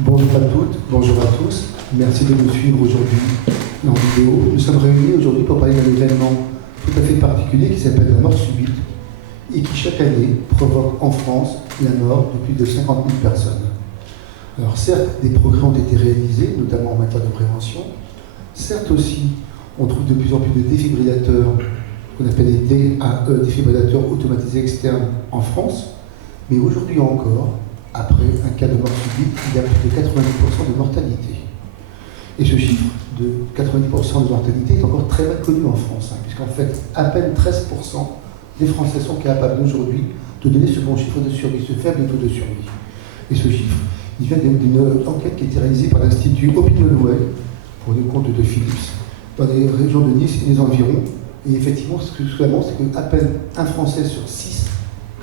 Bonjour à toutes, bonjour à tous. Merci de nous suivre aujourd'hui en vidéo. Nous sommes réunis aujourd'hui pour parler d'un événement tout à fait particulier qui s'appelle la mort subite et qui chaque année provoque en France la mort de plus de 50 000 personnes. Alors certes, des progrès ont été réalisés, notamment en matière de prévention. Certes aussi, on trouve de plus en plus de défibrillateurs, qu'on appelle les DAE, défibrillateurs automatisés externes en France. Mais aujourd'hui encore, après un cas de mort subite, il y a plus de 90% de mortalité. Et ce chiffre de 90% de mortalité est encore très mal connu en France, puisqu'en fait, à peine 13% des Français sont capables aujourd'hui de donner ce bon chiffre de survie, ce faible taux de survie. Et ce chiffre, il vient d'une enquête qui a été réalisée par l'Institut Opinionway, pour le compte de Philips, dans les régions de Nice et les environs. Et effectivement, ce que souvent, c'est qu'à peine un Français sur 6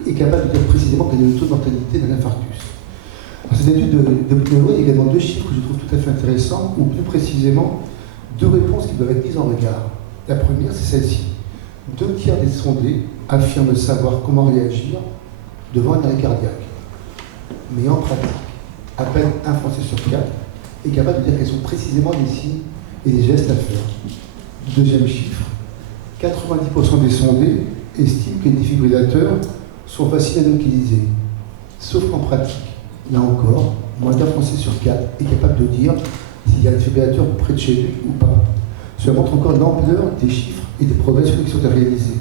est capable de dire précisément quel est le taux de mortalité d'un infarctus. Dans cette étude d'Opinionway, il y a également deux chiffres que je trouve tout à fait intéressants, ou plus précisément, deux réponses qui doivent être mises en regard. La première, c'est celle-ci. 2/3 des sondés affirment savoir comment réagir devant un arrêt cardiaque. Mais en pratique, à peine un Français sur 4 est capable de dire quels sont précisément les signes et les gestes à faire. Deuxième chiffre, 90% des sondés estiment que les défibrillateurs sont faciles à utiliser. Sauf qu'en pratique, là encore, moins d'un Français sur 4 est capable de dire s'il y a un défibrillateur près de chez lui ou pas. Cela montre encore l'ampleur des chiffres et des progrès qui sont à réaliser.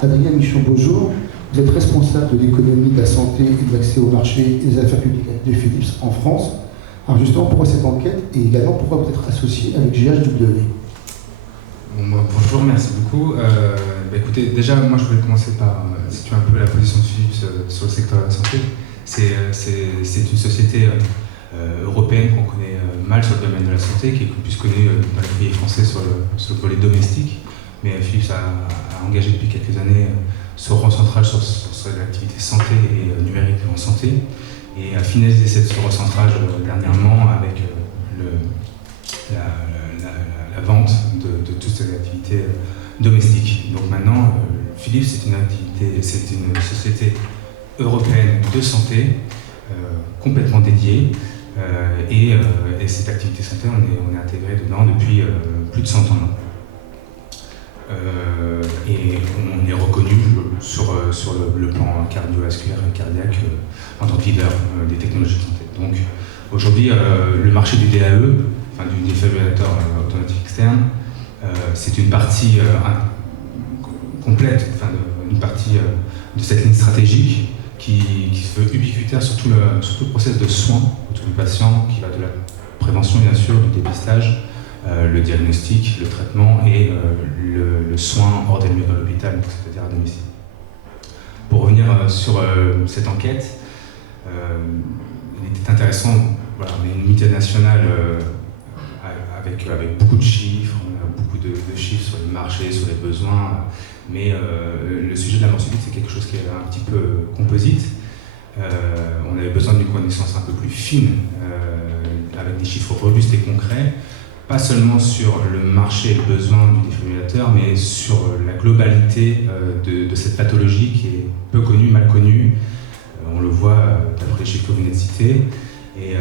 Adrien Michon, bonjour. Vous êtes responsable de l'économie, de la santé et de l'accès au marché et des affaires publiques de Philips en France. Alors justement, pourquoi cette enquête et également pourquoi vous êtes associé avec GHW? Bonjour, merci beaucoup. Écoutez, déjà, moi je voulais commencer par situer un peu la position de Philips sur le secteur de la santé. C'est une société européenne qu'on connaît mal sur le domaine de la santé, qui est plus connue dans les pays français sur le volet domestique. Mais Philips a engagé depuis quelques années ce recentrage sur l'activité santé et numérique en santé, et a finalisé ce recentrage dernièrement avec la vente de toutes ces activités domestiques. Donc maintenant, Philips, c'est une société européenne de santé complètement dédiée, et cette activité santé, on est intégré dedans depuis plus de 100 ans. Et on est reconnu sur le plan cardiovasculaire et cardiaque en tant que leader des technologies de santé. Donc aujourd'hui, le marché du DAE, enfin du défibrillateur automatique externe, c'est une partie complète, enfin une partie de cette ligne stratégique qui se veut ubiquitaire sur tout le process de soins autour du patient, qui va de la prévention bien sûr, du dépistage, le diagnostic, le traitement et le soin hors des murs de l'hôpital, c'est-à-dire à domicile. Pour revenir sur cette enquête, il était intéressant, voilà, on est une unité nationale avec beaucoup de chiffres, on a beaucoup de chiffres sur les marchés, sur les besoins, mais le sujet de la mort subite, c'est quelque chose qui est un petit peu composite. On avait besoin d'une connaissance un peu plus fine, avec des chiffres robustes et concrets, pas seulement sur le marché et le besoin du défibrillateur, mais sur la globalité de cette pathologie qui est peu connue, mal connue. On le voit d'après les chiffres que vous venez de citer. Et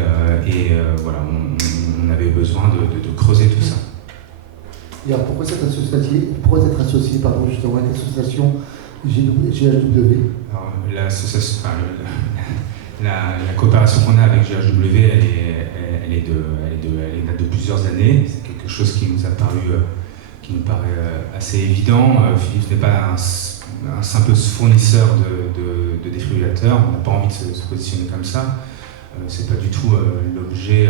voilà, on avait besoin de creuser tout ça. Et alors pourquoi cette association, justement, à l'association GHW? Alors, la coopération qu'on a avec GHW, elle date de plusieurs années. C'est quelque chose qui nous paraît assez évident. Philips n'est pas un simple fournisseur de défibrillateurs. On n'a pas envie de se positionner comme ça. C'est pas du tout l'objet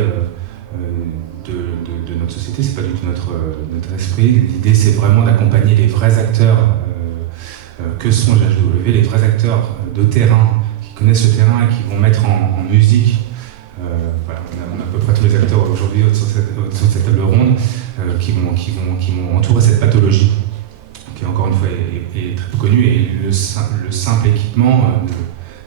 de notre société, c'est pas du tout notre esprit. L'idée, c'est vraiment d'accompagner les vrais acteurs que sont GHW, les vrais acteurs de terrain, qui connaissent le terrain et qui vont mettre en musique. Voilà, on a à peu près tous les acteurs aujourd'hui sur cette table ronde qui vont entourer cette pathologie, qui encore une fois est très peu connue, et le simple équipement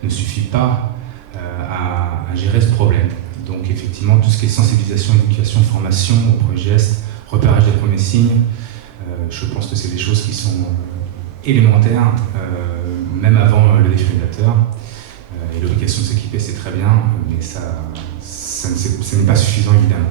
ne suffit pas à gérer ce problème. Donc effectivement, tout ce qui est sensibilisation, éducation, formation aux premiers gestes, repérage des premiers signes, je pense que c'est des choses qui sont élémentaires, même avant le défibrillateur. Et l'obligation de s'équiper, c'est très bien, mais ça ce n'est pas suffisant évidemment.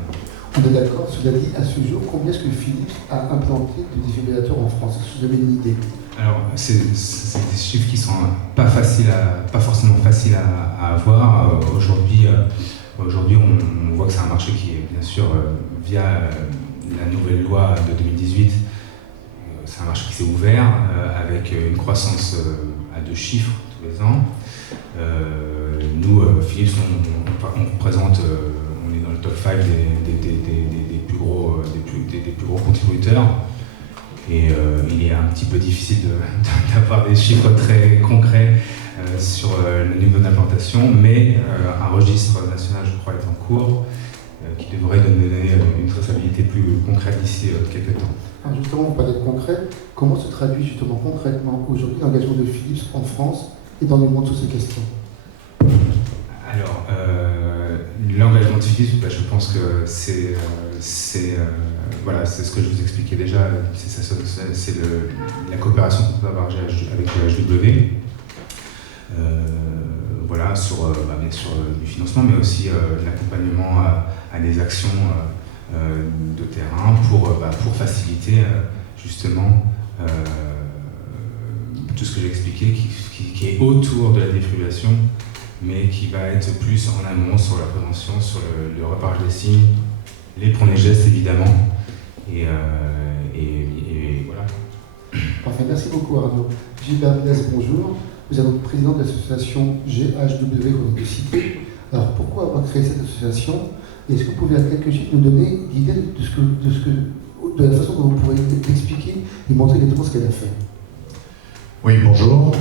On est d'accord, cela dit, à ce jour, combien est-ce que Philips a implanté de défibrillateurs en France? Est-ce que vous avez une idée? Alors, c'est des chiffres qui sont pas forcément faciles à avoir. Aujourd'hui, on voit que c'est un marché qui est bien sûr via la nouvelle loi de 2018. C'est un marché qui s'est ouvert avec une croissance à 2 chiffres tous les ans. Nous, Philips, on représente, on est dans le top 5 des plus gros contributeurs. Et il est un petit peu difficile d'avoir des chiffres très concrets sur le niveau d'implantation, mais un registre national, je crois, est en cours, qui devrait donner une traçabilité plus concrète d'ici quelques temps. Alors justement, on parle d'être concret. Comment se traduit justement concrètement aujourd'hui l'engagement de Philips en France et dans le monde sur ces questions? Alors, l'engagement de Philips, je pense que c'est ce que je vous expliquais déjà, c'est la coopération qu'on peut avoir avec le HW. Bien sûr du financement, mais aussi l'accompagnement à des actions de terrain pour faciliter justement tout ce que j'ai expliqué qui est autour de la défibrillation, mais qui va être plus en amont sur la prévention, sur le repérage des signes, les premiers gestes évidemment, et voilà. Parfait, merci beaucoup Arnaud. Gilbert Blaise, bonjour. Vous êtes donc président de l'association GHW qu'on vient de citer. Alors pourquoi avoir créé cette association? Et est-ce que vous pouvez à quelques chiffres nous donner l'idée de la façon dont vous pourrez expliquer et montrer exactement ce qu'elle a fait? Oui, bonjour.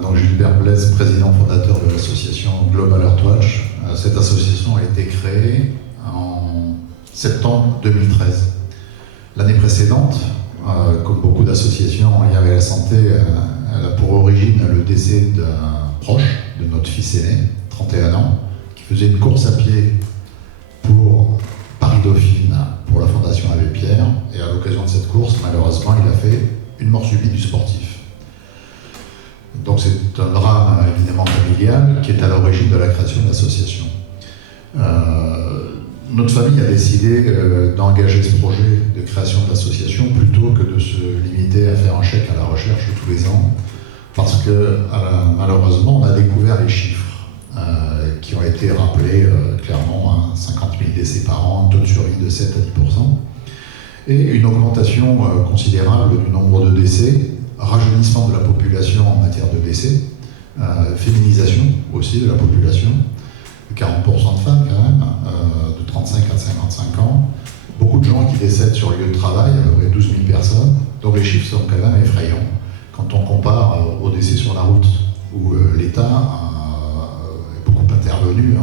Donc Gilbert Blaise, président fondateur de l'association Global Earthwatch. Cette association a été créée en septembre 2013. L'année précédente, comme beaucoup d'associations en lien avec la santé, elle a pour origine le décès d'un proche de notre fils aîné, 31 ans, qui faisait une course à pied pour Paris-Dauphine pour la Fondation Abbé Pierre. Et à l'occasion de cette course, malheureusement, il a fait une mort subite du sportif. Donc c'est un drame évidemment familial qui est à l'origine de la création de l'association. Notre famille a décidé d'engager ce projet de création de l'association plutôt que de se limiter à faire un chèque à la recherche tous les ans, parce que malheureusement on a découvert les chiffres qui ont été rappelés clairement, 50 000 décès par an, un taux de survie de 7 à 10%, et une augmentation considérable du nombre de décès, rajeunissement de la population en matière de décès, féminisation aussi de la population, 40% de femmes quand même, de 35 à 55 ans, beaucoup de gens qui décèdent sur lieu de travail, à peu près 12 000 personnes, donc les chiffres sont quand même effrayants quand on compare aux décès sur la route, où l'État est beaucoup intervenu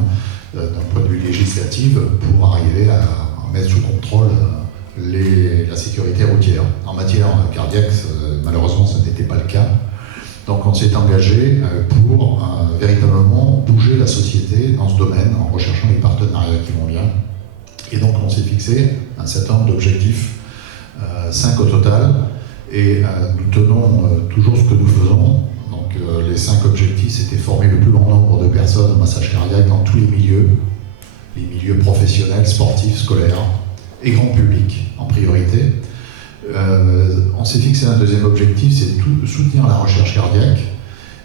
d'un point de vue législatif pour arriver à mettre sous contrôle la sécurité routière. En matière cardiaque, malheureusement, ça n'était pas le cas. Donc on s'est engagé pour véritablement bouger la société dans ce domaine en recherchant les partenariats qui vont bien. Et donc on s'est fixé un certain nombre d'objectifs, 5 au total, et nous tenons toujours ce que nous faisons. Donc les 5 objectifs, c'était former le plus grand nombre de personnes au massage cardiaque dans tous les milieux professionnels, sportifs, scolaires et grand public en priorité. On s'est fixé un deuxième objectif, c'est de soutenir la recherche cardiaque,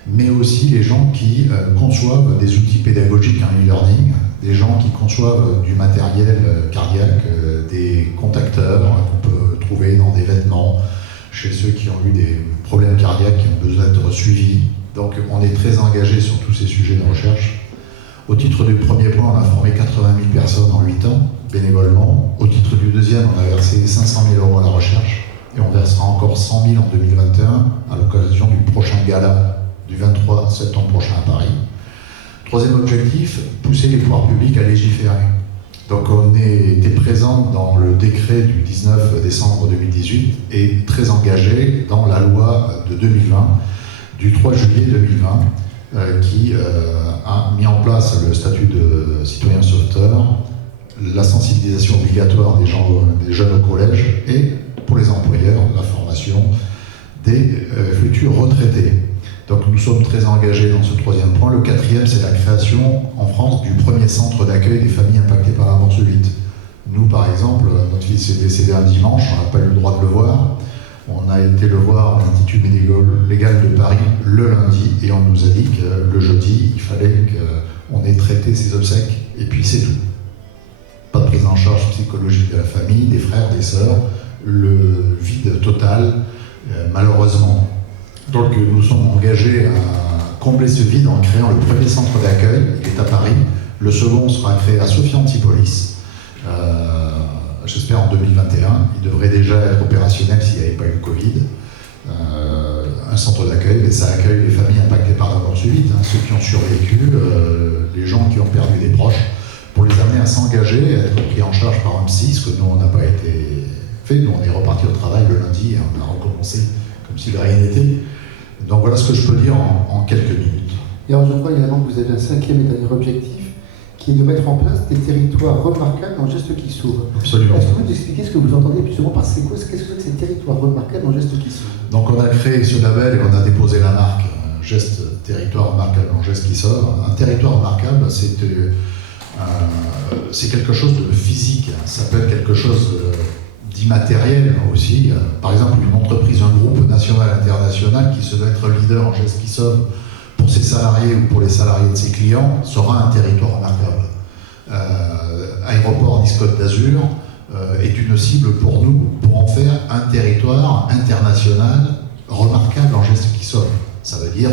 mais aussi les gens qui conçoivent des outils pédagogiques en e-learning, des gens qui conçoivent du matériel cardiaque, des contacteurs qu'on peut trouver dans des vêtements, chez ceux qui ont eu des problèmes cardiaques qui ont besoin d'être suivis. Donc on est très engagé sur tous ces sujets de recherche. Au titre du premier point, on a formé 80 000 personnes en 8 ans, bénévolement. Au titre du deuxième, on a versé 500 000 € à la recherche, et on versera encore 100 000 en 2021 à l'occasion du prochain gala du 23 septembre prochain à Paris. Troisième objectif, pousser les pouvoirs publics à légiférer. Donc on était présent dans le décret du 19 décembre 2018 et très engagé dans la loi de 2020, du 3 juillet 2020, qui a mis en place le statut de citoyen sauveteur, la sensibilisation obligatoire des jeunes au collège et, pour les employeurs, la formation des futurs retraités. Donc nous sommes très engagés dans ce troisième point. Le quatrième, c'est la création en France du premier centre d'accueil des familles impactées par la mort subite. Nous, par exemple, notre fils est décédé un dimanche, on n'a pas eu le droit de le voir. On a été le voir à l'Institut médico-légal de Paris le lundi et on nous a dit que le jeudi, il fallait qu'on ait traité ses obsèques et puis c'est tout. Pas de prise en charge psychologique de la famille, des frères, des sœurs, le vide total, malheureusement. Donc nous sommes engagés à combler ce vide en créant le premier centre d'accueil, qui est à Paris. Le second sera créé à Sophia Antipolis, j'espère en 2021. Il devrait déjà être opérationnel s'il n'y avait pas eu le Covid. Un centre d'accueil, mais ça accueille les familles impactées par la mort subite, ceux qui ont survécu, les gens qui ont perdu des proches, pour les amener à s'engager, à être pris en charge par un psy, ce que nous, on n'a pas été fait. Nous, on est reparti au travail le lundi et on a recommencé comme si de rien n'était. Donc voilà ce que je peux dire en quelques minutes. Et alors je crois également que vous avez un cinquième et dernier objectif, qui est de mettre en place des territoires remarquables en gestes qui s'ouvrent. Absolument. Est-ce que vous pouvez nous expliquer ce que vous entendez plus souvent par c'est quoi, qu'est-ce que c'est que ces territoires remarquables en gestes qui s'ouvrent? Donc on a créé ce label et on a déposé la marque Geste Territoire Remarquable en Geste qui sort. Un territoire remarquable, c'est quelque chose de physique, ça peut être quelque chose d'immatériel aussi. Par exemple, une entreprise, un groupe national, international qui se veut être leader en Geste qui sauve pour ses salariés ou pour les salariés de ses clients sera un territoire remarquable. Aéroport Nice-Côte d'Azur est une cible pour nous pour en faire un territoire international remarquable en Geste qui sauve. Ça veut dire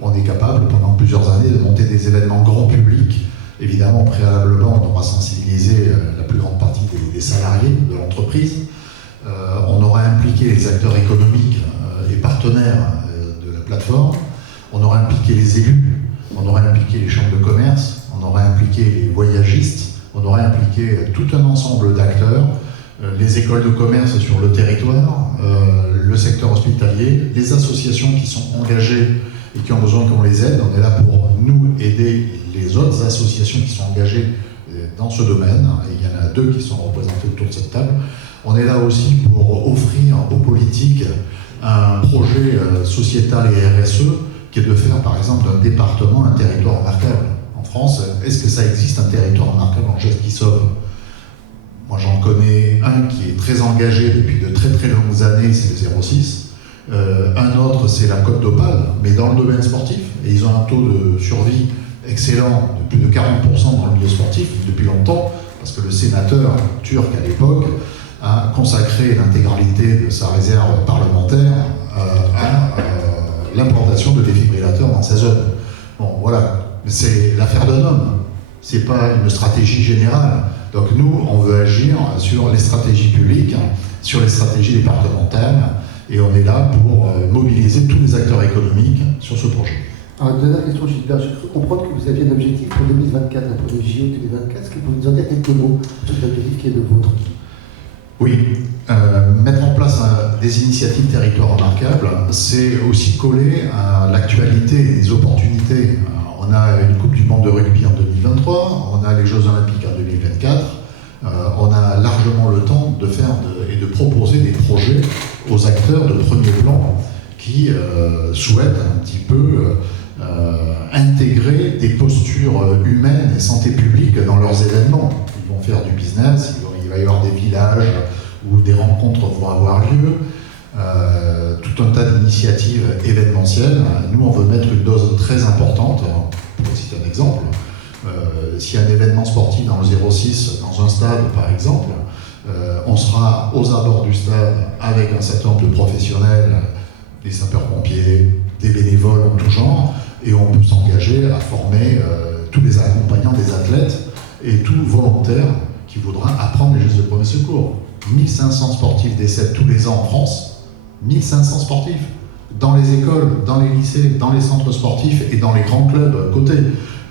qu'on est capable pendant plusieurs années de monter des événements grand public. Évidemment, préalablement, on aura sensibilisé la plus grande partie des salariés de l'entreprise. On aura impliqué les acteurs économiques et partenaires de la plateforme. On aura impliqué les élus. On aura impliqué les chambres de commerce. On aura impliqué les voyagistes. On aura impliqué tout un ensemble d'acteurs, les écoles de commerce sur le territoire, le secteur hospitalier, les associations qui sont engagées et qui ont besoin qu'on les aide. On est là pour nous aider les autres associations qui sont engagées dans ce domaine, et il y en a 2 qui sont représentées autour de cette table. On est là aussi pour offrir aux politiques un projet sociétal et RSE qui est de faire par exemple d'un département un territoire remarquable. En France, est-ce que ça existe un territoire remarquable en Geste qui sauve? Moi j'en connais un qui est très engagé depuis de très très longues années, c'est le 06. Un autre c'est la Côte d'Opale, mais dans le domaine sportif, et ils ont un taux de survie excellent de plus de 40% dans le milieu sportif depuis longtemps, parce que le sénateur turc à l'époque a consacré l'intégralité de sa réserve parlementaire à l'implantation de défibrillateurs dans sa zone. Bon, voilà, c'est l'affaire d'un homme, c'est pas une stratégie générale. Donc nous, on veut agir sur les stratégies publiques, sur les stratégies départementales, et on est là pour mobiliser tous les acteurs économiques sur ce projet. Alors, dernière question, Gilbert, j'ai cru comprendre que vous aviez un objectif pour 2024, un peu de JO 2024. Est-ce que vous pouvez nous en dire quelques mots sur cet objectif qui est le vôtre? Oui, mettre en place des initiatives territoires remarquables, c'est aussi coller à l'actualité et des opportunités. On a une Coupe du Monde de rugby en 2023, on a les Jeux Olympiques en 2024, on a largement le temps de faire et de proposer des projets aux acteurs de premier plan qui souhaitent un petit peu intégrer des postures humaines et santé publique dans leurs événements. Ils vont faire du business, il va y avoir des villages où des rencontres vont avoir lieu, tout un tas d'initiatives événementielles. Nous, on veut mettre une dose très importante. Pour citer un exemple, s'il y a un événement sportif dans le 06, dans un stade par exemple, on sera aux abords du stade avec un certain nombre de professionnels, des sapeurs-pompiers, des bénévoles en tout genre, et on peut s'engager à former tous les accompagnants des athlètes et tout volontaire qui voudra apprendre les gestes de premier secours. 1500 sportifs décèdent tous les ans en France, 1500 sportifs, dans les écoles, dans les lycées, dans les centres sportifs et dans les grands clubs cotés.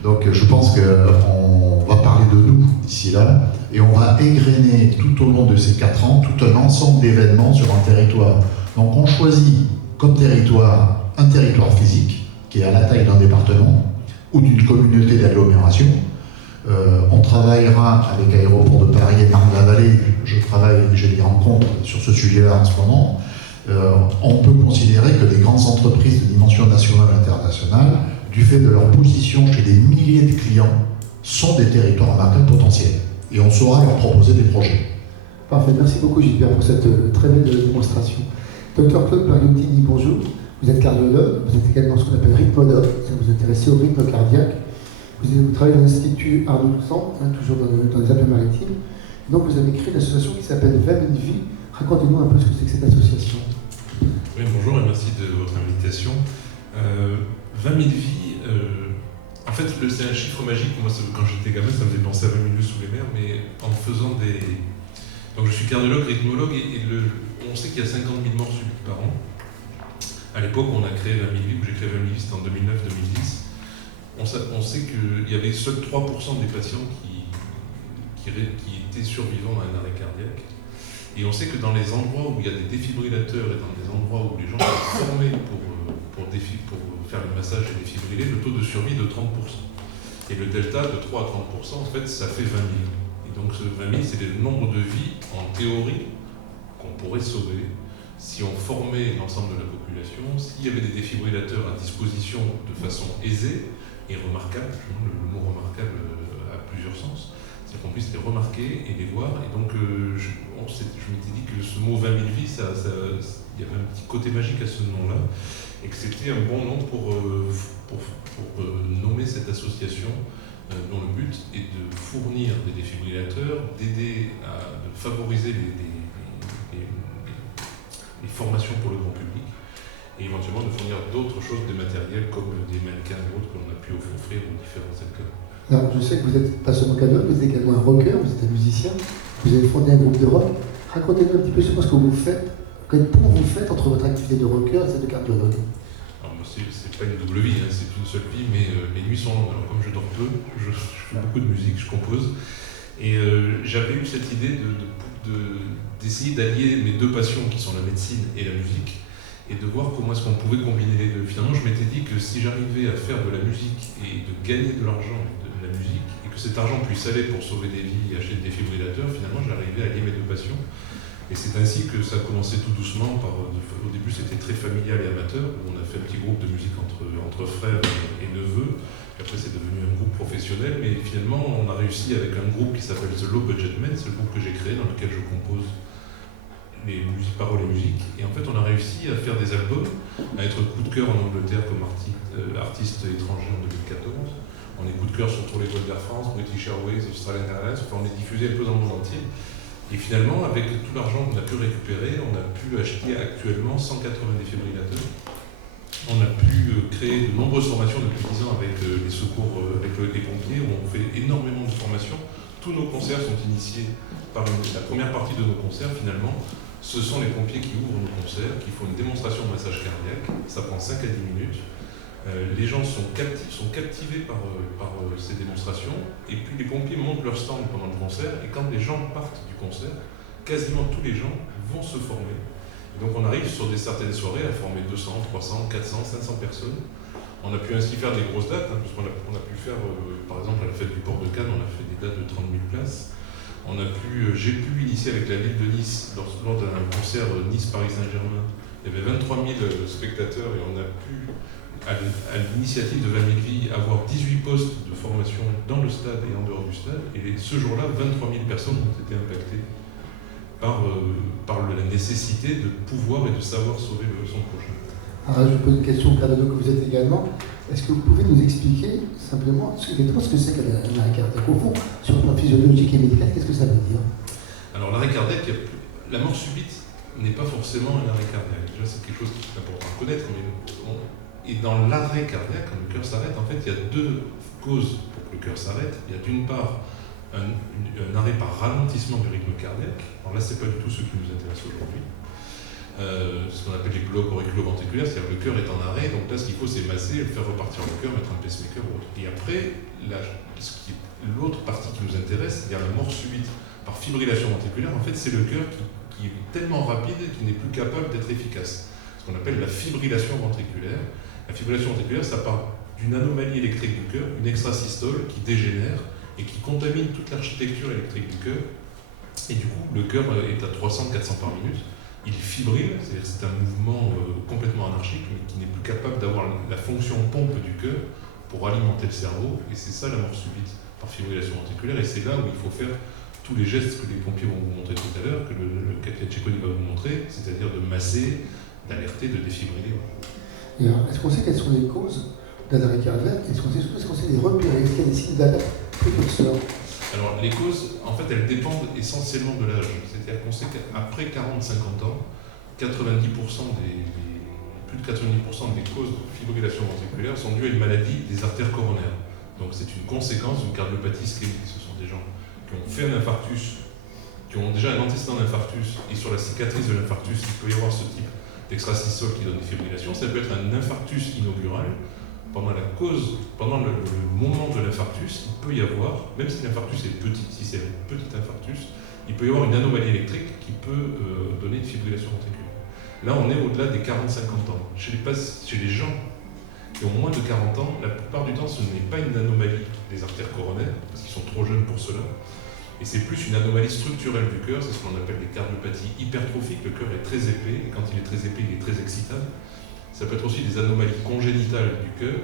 Donc je pense qu'on va parler de nous d'ici là, et on va égrener tout au long de ces 4 ans tout un ensemble d'événements sur un territoire. Donc on choisit comme territoire un territoire physique qui est à la taille d'un département ou d'une communauté d'agglomération. On travaillera avec Aéroport de Paris et Marne-la-Vallée. J'ai des rencontres sur ce sujet-là en ce moment. On peut considérer que des grandes entreprises de dimension nationale et internationale, du fait de leur position chez des milliers de clients, sont des territoires à marquage potentiel. Et on saura leur proposer des projets. Parfait, merci beaucoup Gilbert pour cette très belle démonstration. Docteur Claude Bariottini, bonjour. Vous êtes cardiologue, vous êtes également ce qu'on appelle rythmologue, vous vous intéressez au rythme cardiaque. Vous travaillez dans l'Institut Arnaud Toussaint, toujours dans les Alpes-Maritimes. Donc vous avez créé une association qui s'appelle 20 000 vies. Racontez-nous un peu ce que c'est que cette association. Oui, bonjour et merci de votre invitation. 20 000 vies, en fait c'est un chiffre magique. Moi quand j'étais gamin ça me faisait penser à 20 000 lieues sous les mers, mais en faisant des... Donc je suis cardiologue, rythmologue et on sait qu'il y a 50 000 morts subites par an. À l'époque on a créé 20 000 vies, où j'ai créé 20 000 vies, c'était en 2009-2010. On sait qu'il y avait seuls 3% des patients qui étaient survivants à un arrêt cardiaque. Et on sait que dans les endroits où il y a des défibrillateurs et dans des endroits où les gens sont formés pour faire le massage et défibriller, le taux de survie est de 30%. Et le delta de 3 à 30%, en fait, ça fait 20 000. Et donc ce 20 000, c'est le nombre de vies, en théorie, qu'on pourrait sauver si on formait l'ensemble de la population, s'il y avait des défibrillateurs à disposition de façon aisée et remarquable. Le mot remarquable a plusieurs sens. C'est qu'on puisse les remarquer et les voir. Et donc, je m'étais dit que ce mot 20 000 vies, il y avait un petit côté magique à ce nom-là, et que c'était un bon nom pour nommer cette association, dont le but est de fournir des défibrillateurs, d'aider à favoriser les formations pour le grand public, et éventuellement de fournir d'autres choses, des matériels comme des mannequins ou autres que l'on a pu offrir aux différents acteurs. Alors, je sais que vous n'êtes pas seulement cardiologue, vous êtes également un rocker, vous êtes un musicien, vous avez fondé un groupe de rock. Racontez-nous un petit peu sur ce que vous faites, quel pont vous faites entre votre activité de rocker et celle de cardiologue. Alors moi, c'est pas une double vie, hein, c'est une seule vie, mais mes nuits sont longues. Alors comme je dors peu, je fais beaucoup de musique, je compose. Et j'avais eu cette idée d'essayer d'allier mes deux passions qui sont la médecine et la musique, et de voir comment est-ce qu'on pouvait combiner les deux. Finalement, je m'étais dit que si j'arrivais à faire de la musique et de gagner de l'argent de la musique, et que cet argent puisse aller pour sauver des vies et acheter des défibrillateurs, finalement, j'arrivais à lier mes deux passions. Et c'est ainsi que ça a commencé tout doucement. Au début, c'était très familial et amateur. On a fait un petit groupe de musique entre frères et neveux. Et après, c'est devenu un groupe professionnel. Mais finalement, on a réussi avec un groupe qui s'appelle The Low Budget Men. C'est le groupe que j'ai créé, dans lequel je compose les paroles et musique. Et en fait, on a réussi à faire des albums, à être coup de cœur en Angleterre comme artiste étranger en 2014. On est coup de cœur sur tous les vols d'Air France, British Airways, Australian Airlines. Enfin, on est diffusé un peu dans le monde entier. Et finalement, avec tout l'argent qu'on a pu récupérer, on a pu acheter actuellement 180 défibrillateurs. On a pu créer de nombreuses formations depuis 10 ans avec les secours, avec les pompiers, où on fait énormément de formations. Tous nos concerts sont initiés par la première partie de nos concerts, finalement. Ce sont les pompiers qui ouvrent nos concerts, qui font une démonstration de massage cardiaque. Ça prend 5 à 10 minutes. Les gens sont captivés par ces démonstrations, et puis les pompiers montent leur stand pendant le concert, et quand les gens partent du concert, quasiment tous les gens vont se former. Et donc on arrive sur certaines soirées à former 200, 300, 400, 500 personnes. On a pu ainsi faire des grosses dates, puisqu'on a pu faire, par exemple, à la fête du port de Cannes, on a fait des dates de 30 000 places. J'ai pu initier avec la ville de Nice, lors d'un concert Nice-Paris Saint-Germain, il y avait 23 000 spectateurs, et on a pu, à l'initiative de 20 000 vies, avoir 18 postes de formation dans le stade et en dehors du stade. Et ce jour-là, 23 000 personnes ont été impactées par la nécessité de pouvoir et de savoir sauver son prochain. Alors, je vous pose une question au cardiologue que vous êtes également. Est-ce que vous pouvez nous expliquer simplement ce que c'est qu'un arrêt cardiaque au fond, sur le plan physiologique et médical? Qu'est-ce que ça veut dire? Alors l'arrêt cardiaque, la mort subite n'est pas forcément un arrêt cardiaque. Déjà, c'est quelque chose qui est important à connaître. Et dans l'arrêt cardiaque, quand le cœur s'arrête, en fait, il y a deux causes pour que le cœur s'arrête. Il y a d'une part un arrêt par ralentissement du rythme cardiaque. Alors là, c'est pas du tout ce qui nous intéresse aujourd'hui. Ce qu'on appelle les blocs auriculo-ventriculaires, c'est-à-dire que le cœur est en arrêt, donc là ce qu'il faut c'est masser, le faire repartir le cœur, mettre un pacemaker ou autre. Et après, l'autre partie qui nous intéresse, c'est-à-dire la mort subite par fibrillation ventriculaire, en fait c'est le cœur qui est tellement rapide qu'il n'est plus capable d'être efficace. Ce qu'on appelle la fibrillation ventriculaire. La fibrillation ventriculaire, ça part d'une anomalie électrique du cœur, une extrasystole qui dégénère et qui contamine toute l'architecture électrique du cœur. Et du coup, le cœur est à 300-400 par minute. Il fibrille, c'est-à-dire que c'est un mouvement complètement anarchique, mais qui n'est plus capable d'avoir la fonction pompe du cœur pour alimenter le cerveau, et c'est ça la mort subite. par fibrillation ventriculaire, et c'est là où il faut faire tous les gestes que les pompiers vont vous montrer tout à l'heure, que le capitaine Cecconi va vous montrer, c'est-à-dire de masser, d'alerter, de défibriller. Et alors, est-ce qu'on sait quelles sont les causes d'un arrêt cardiaque? Est-ce qu'on sait les repérer? Est-ce qu'il y a des signes d'alerte précurseurs? Alors, les causes, en fait, elles dépendent essentiellement de l'âge. C'est-à-dire qu'on sait qu'après 40-50 ans, plus de 90% des causes de fibrillation ventriculaire sont dues à une maladie des artères coronaires. Donc, c'est une conséquence d'une cardiopathie ischémique. Ce sont des gens qui ont fait un infarctus, qui ont déjà un antécédent d'infarctus, et sur la cicatrice de l'infarctus, il peut y avoir ce type d'extrasystole qui donne des fibrillations. Ça peut être un infarctus inaugural. Pendant le moment de l'infarctus, il peut y avoir, même si l'infarctus est petit, si c'est un petit infarctus, il peut y avoir une anomalie électrique qui peut donner une fibrillation ventriculaire. Là, on est au-delà des 40-50 ans. Chez les gens qui ont moins de 40 ans, la plupart du temps, ce n'est pas une anomalie des artères coronaires, parce qu'ils sont trop jeunes pour cela, et c'est plus une anomalie structurelle du cœur, c'est ce qu'on appelle des cardiopathies hypertrophiques. Le cœur est très épais, et quand il est très épais, il est très excitable. Ça peut être aussi des anomalies congénitales du cœur,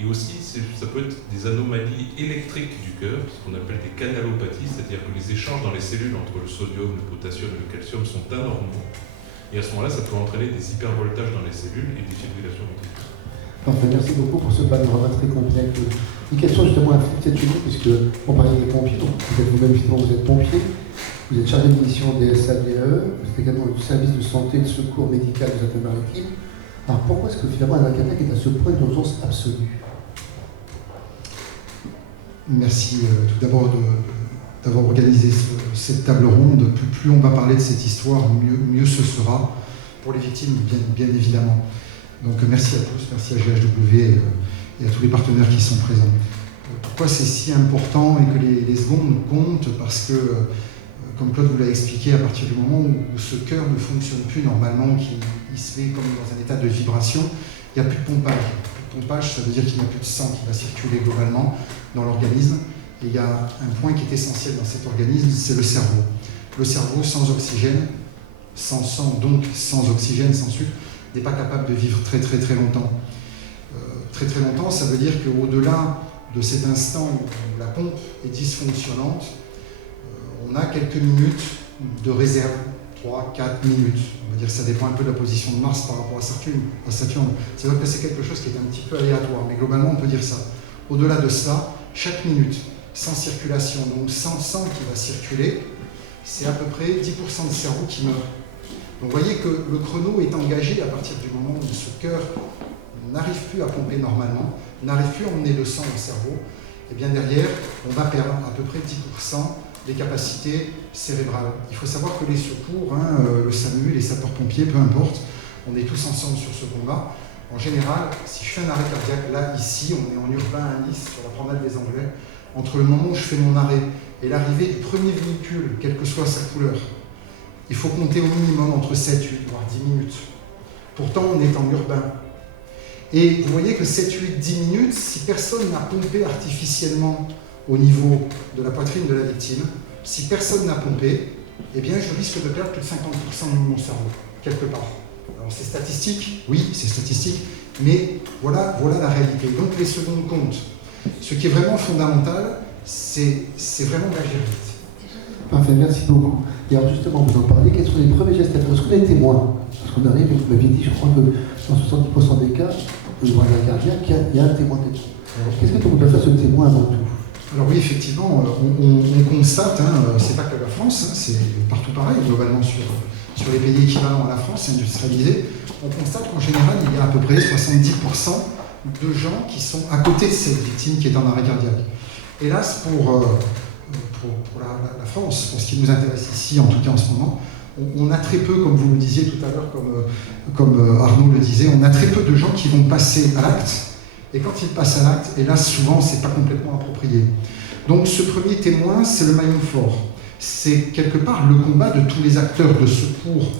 et aussi ça peut être des anomalies électriques du cœur, ce qu'on appelle des canalopathies, c'est-à-dire que les échanges dans les cellules entre le sodium, le potassium et le calcium sont anormaux. Et à ce moment-là, ça peut entraîner des hypervoltages dans les cellules et des fibrillations ventriculaires. Enfin, merci beaucoup pour ce panorama très complet. Une question justement à Philippe Cecconi, puisque on parlait des pompiers, donc vous êtes vous-même justement, vous êtes pompier, vous êtes chargé de mission DSADE, vous êtes également du service de santé et de secours médical des Alpes-Maritimes. Alors pourquoi est-ce que finalement un arrêt cardiaque est à ce point d'urgence absolue? Merci tout d'abord d'avoir organisé cette table ronde. Plus on va parler de cette histoire, mieux ce sera pour les victimes, bien évidemment. Donc merci à tous, merci à GHW et à tous les partenaires qui sont présents. Pourquoi c'est si important et que les secondes comptent? Parce que, comme Claude vous l'a expliqué, à partir du moment où ce cœur ne fonctionne plus normalement, qu'il se met comme dans un état de vibration, il n'y a plus de pompage. Plus de pompage, ça veut dire qu'il n'y a plus de sang qui va circuler globalement dans l'organisme. Et il y a un point qui est essentiel dans cet organisme, c'est le cerveau. Le cerveau sans oxygène, sans sang, donc sans oxygène, sans sucre, n'est pas capable de vivre très longtemps. Très longtemps, ça veut dire qu'au-delà de cet instant où la pompe est dysfonctionnante, on a quelques minutes de réserve, 3-4 minutes. On va dire que ça dépend un peu de la position de Mars par rapport à Saturne. C'est vrai que c'est quelque chose qui est un petit peu aléatoire, mais globalement on peut dire ça. Au-delà de cela, chaque minute sans circulation, donc sans sang qui va circuler, c'est à peu près 10% de cerveau qui meurt. Donc vous voyez que le chrono est engagé à partir du moment où ce cœur n'arrive plus à pomper normalement, n'arrive plus à emmener le sang au cerveau, et bien derrière, on va perdre à peu près 10% des capacités cérébrales. Il faut savoir que les secours, le SAMU, les sapeurs-pompiers, peu importe, on est tous ensemble sur ce combat. En général, si je fais un arrêt cardiaque, là, ici, on est en urbain à Nice, sur la promenade des Anglais, entre le moment où je fais mon arrêt et l'arrivée du premier véhicule, quelle que soit sa couleur, il faut compter au minimum entre 7, 8, voire 10 minutes. Pourtant, on est en urbain. Et vous voyez que 7, 8, 10 minutes, si personne n'a pompé artificiellement au niveau de la poitrine de la victime, si personne n'a pompé, eh bien, je risque de perdre plus de 50% de mon cerveau, quelque part. Alors, c'est statistique, oui, c'est statistique, mais voilà la réalité. Donc, les secondes comptent. Ce qui est vraiment fondamental, c'est vraiment d'agir vite. Parfait, merci beaucoup. Et alors justement, vous en parlez, quels sont les premiers gestes à faire? Est-ce qu'on est témoin? Parce qu'on arrive, vous m'aviez dit, je crois que dans 70% des cas, de l'arrêt cardiaque, il y a un témoin témoin. Qu'est-ce que vous doit faire ce témoin avant tout? Alors oui, effectivement, on constate, c'est pas que la France, c'est partout pareil, globalement sur les pays équivalents à la France, industrialisés, on constate qu'en général, il y a à peu près 70% de gens qui sont à côté de cette victime qui est en arrêt cardiaque. Hélas, pour la France, pour ce qui nous intéresse ici, en tout cas en ce moment, on a très peu, comme vous le disiez tout à l'heure, comme Arnaud le disait, on a très peu de gens qui vont passer à l'acte. Et quand ils passent à l'acte, hélas, souvent, c'est pas complètement approprié. Donc ce premier témoin, c'est le maillon fort. C'est quelque part le combat de tous les acteurs de secours,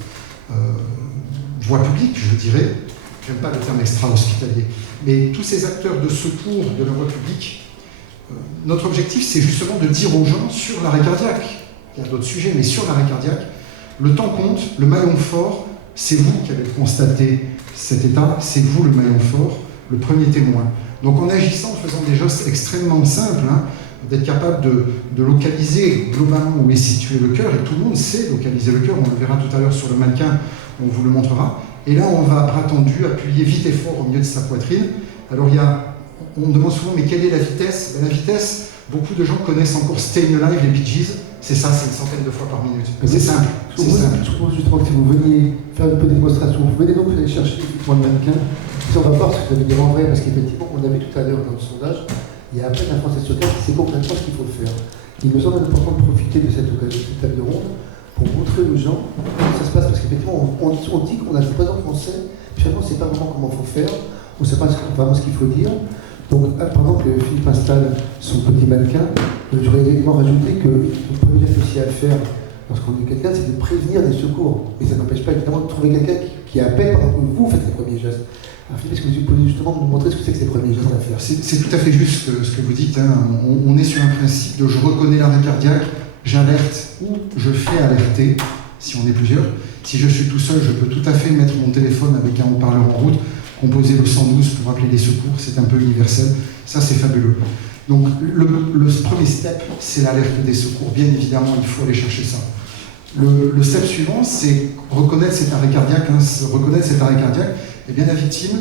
voie publique, je dirais, j'aime pas le terme extra-hospitalier, mais tous ces acteurs de secours de la voie publique, notre objectif, c'est justement de dire aux gens sur l'arrêt cardiaque, il y a d'autres sujets, mais sur l'arrêt cardiaque, le temps compte, le maillon fort, c'est vous qui avez constaté cet état, c'est vous le maillon fort, le premier témoin. Donc en agissant, en faisant des gestes extrêmement simples, d'être capable de localiser globalement où est situé le cœur, et tout le monde sait localiser le cœur, on le verra tout à l'heure sur le mannequin, on vous le montrera. Et là, on va, bras tendu, appuyer vite et fort au milieu de sa poitrine. Alors, on me demande souvent, mais quelle est la vitesse? La vitesse, beaucoup de gens connaissent encore Stayin' Alive, les Bee Gees. C'est ça, c'est une centaine de fois par minute. C'est simple. Je propose justement que si vous veniez faire une petite démonstration, vous venez donc aller chercher le mannequin. Si on va voir ce que vous avez dit en vrai, parce qu'effectivement, on avait tout à l'heure dans le sondage, il y a à peine un Français sur 4 qui sait concrètement ce qu'il faut faire. Il me semble important de profiter de cette occasion, de cette table ronde, pour montrer aux gens comment ça se passe, parce qu'effectivement, on dit qu'on a le présent français, finalement, on ne sait pas vraiment comment il faut faire, on ne sait pas vraiment ce qu'il faut dire. Donc, pendant que Philippe installe son petit mannequin, j'aurais également rajouté que le premier geste aussi à faire lorsqu'on dit quelqu'un, c'est de prévenir des secours. Et ça n'empêche pas évidemment de trouver quelqu'un qui appelle pendant que vous faites les premiers gestes. Alors Philippe, est-ce que vous pouvez justement nous montrer ce que c'est que ces premiers gestes à faire? C'est tout à fait juste ce que vous dites. Hein. On est sur un principe de je reconnais l'arrêt cardiaque, j'alerte ou je fais alerter, si on est plusieurs. Si je suis tout seul, je peux tout à fait mettre mon téléphone avec un haut-parleur en route, composer le 112 pour appeler les secours, c'est un peu universel. Ça, c'est fabuleux. Donc, le premier step, c'est l'alerte des secours. Bien évidemment, il faut aller chercher ça. Le step suivant, c'est reconnaître cet arrêt cardiaque. Et bien, la victime,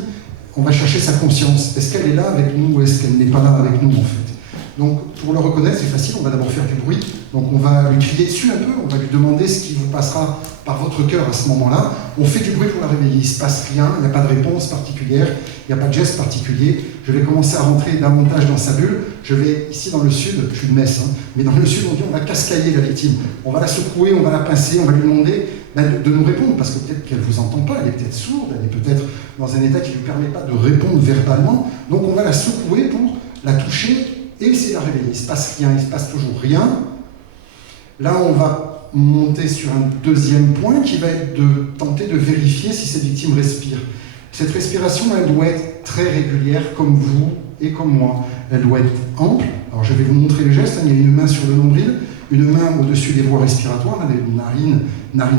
on va chercher sa conscience. Est-ce qu'elle est là avec nous ou est-ce qu'elle n'est pas là avec nous, en fait? Donc, pour le reconnaître, c'est facile, on va d'abord faire du bruit. Donc, on va lui crier dessus un peu, on va lui demander ce qui vous passera par votre cœur à ce moment-là. On fait du bruit pour la réveiller, il ne se passe rien, il n'y a pas de réponse particulière, il n'y a pas de geste particulier. Je vais commencer à rentrer davantage dans sa bulle. Je vais, ici dans le sud, je suis de Metz, mais dans le sud, on dit on va cascailler la victime. On va la secouer, on va la pincer, on va lui demander de nous répondre, parce que peut-être qu'elle ne vous entend pas, elle est peut-être sourde, elle est peut-être dans un état qui ne lui permet pas de répondre verbalement. Donc, on va la secouer pour la toucher et essayer de la réveiller. Il ne se passe rien, il ne se passe toujours rien. Là, on va monter sur un deuxième point qui va être de tenter de vérifier si cette victime respire. Cette respiration, elle doit être très régulière, comme vous et comme moi. Elle doit être ample. Alors, je vais vous montrer le geste. Il y a une main sur le nombril, une main au-dessus des voies respiratoires, narine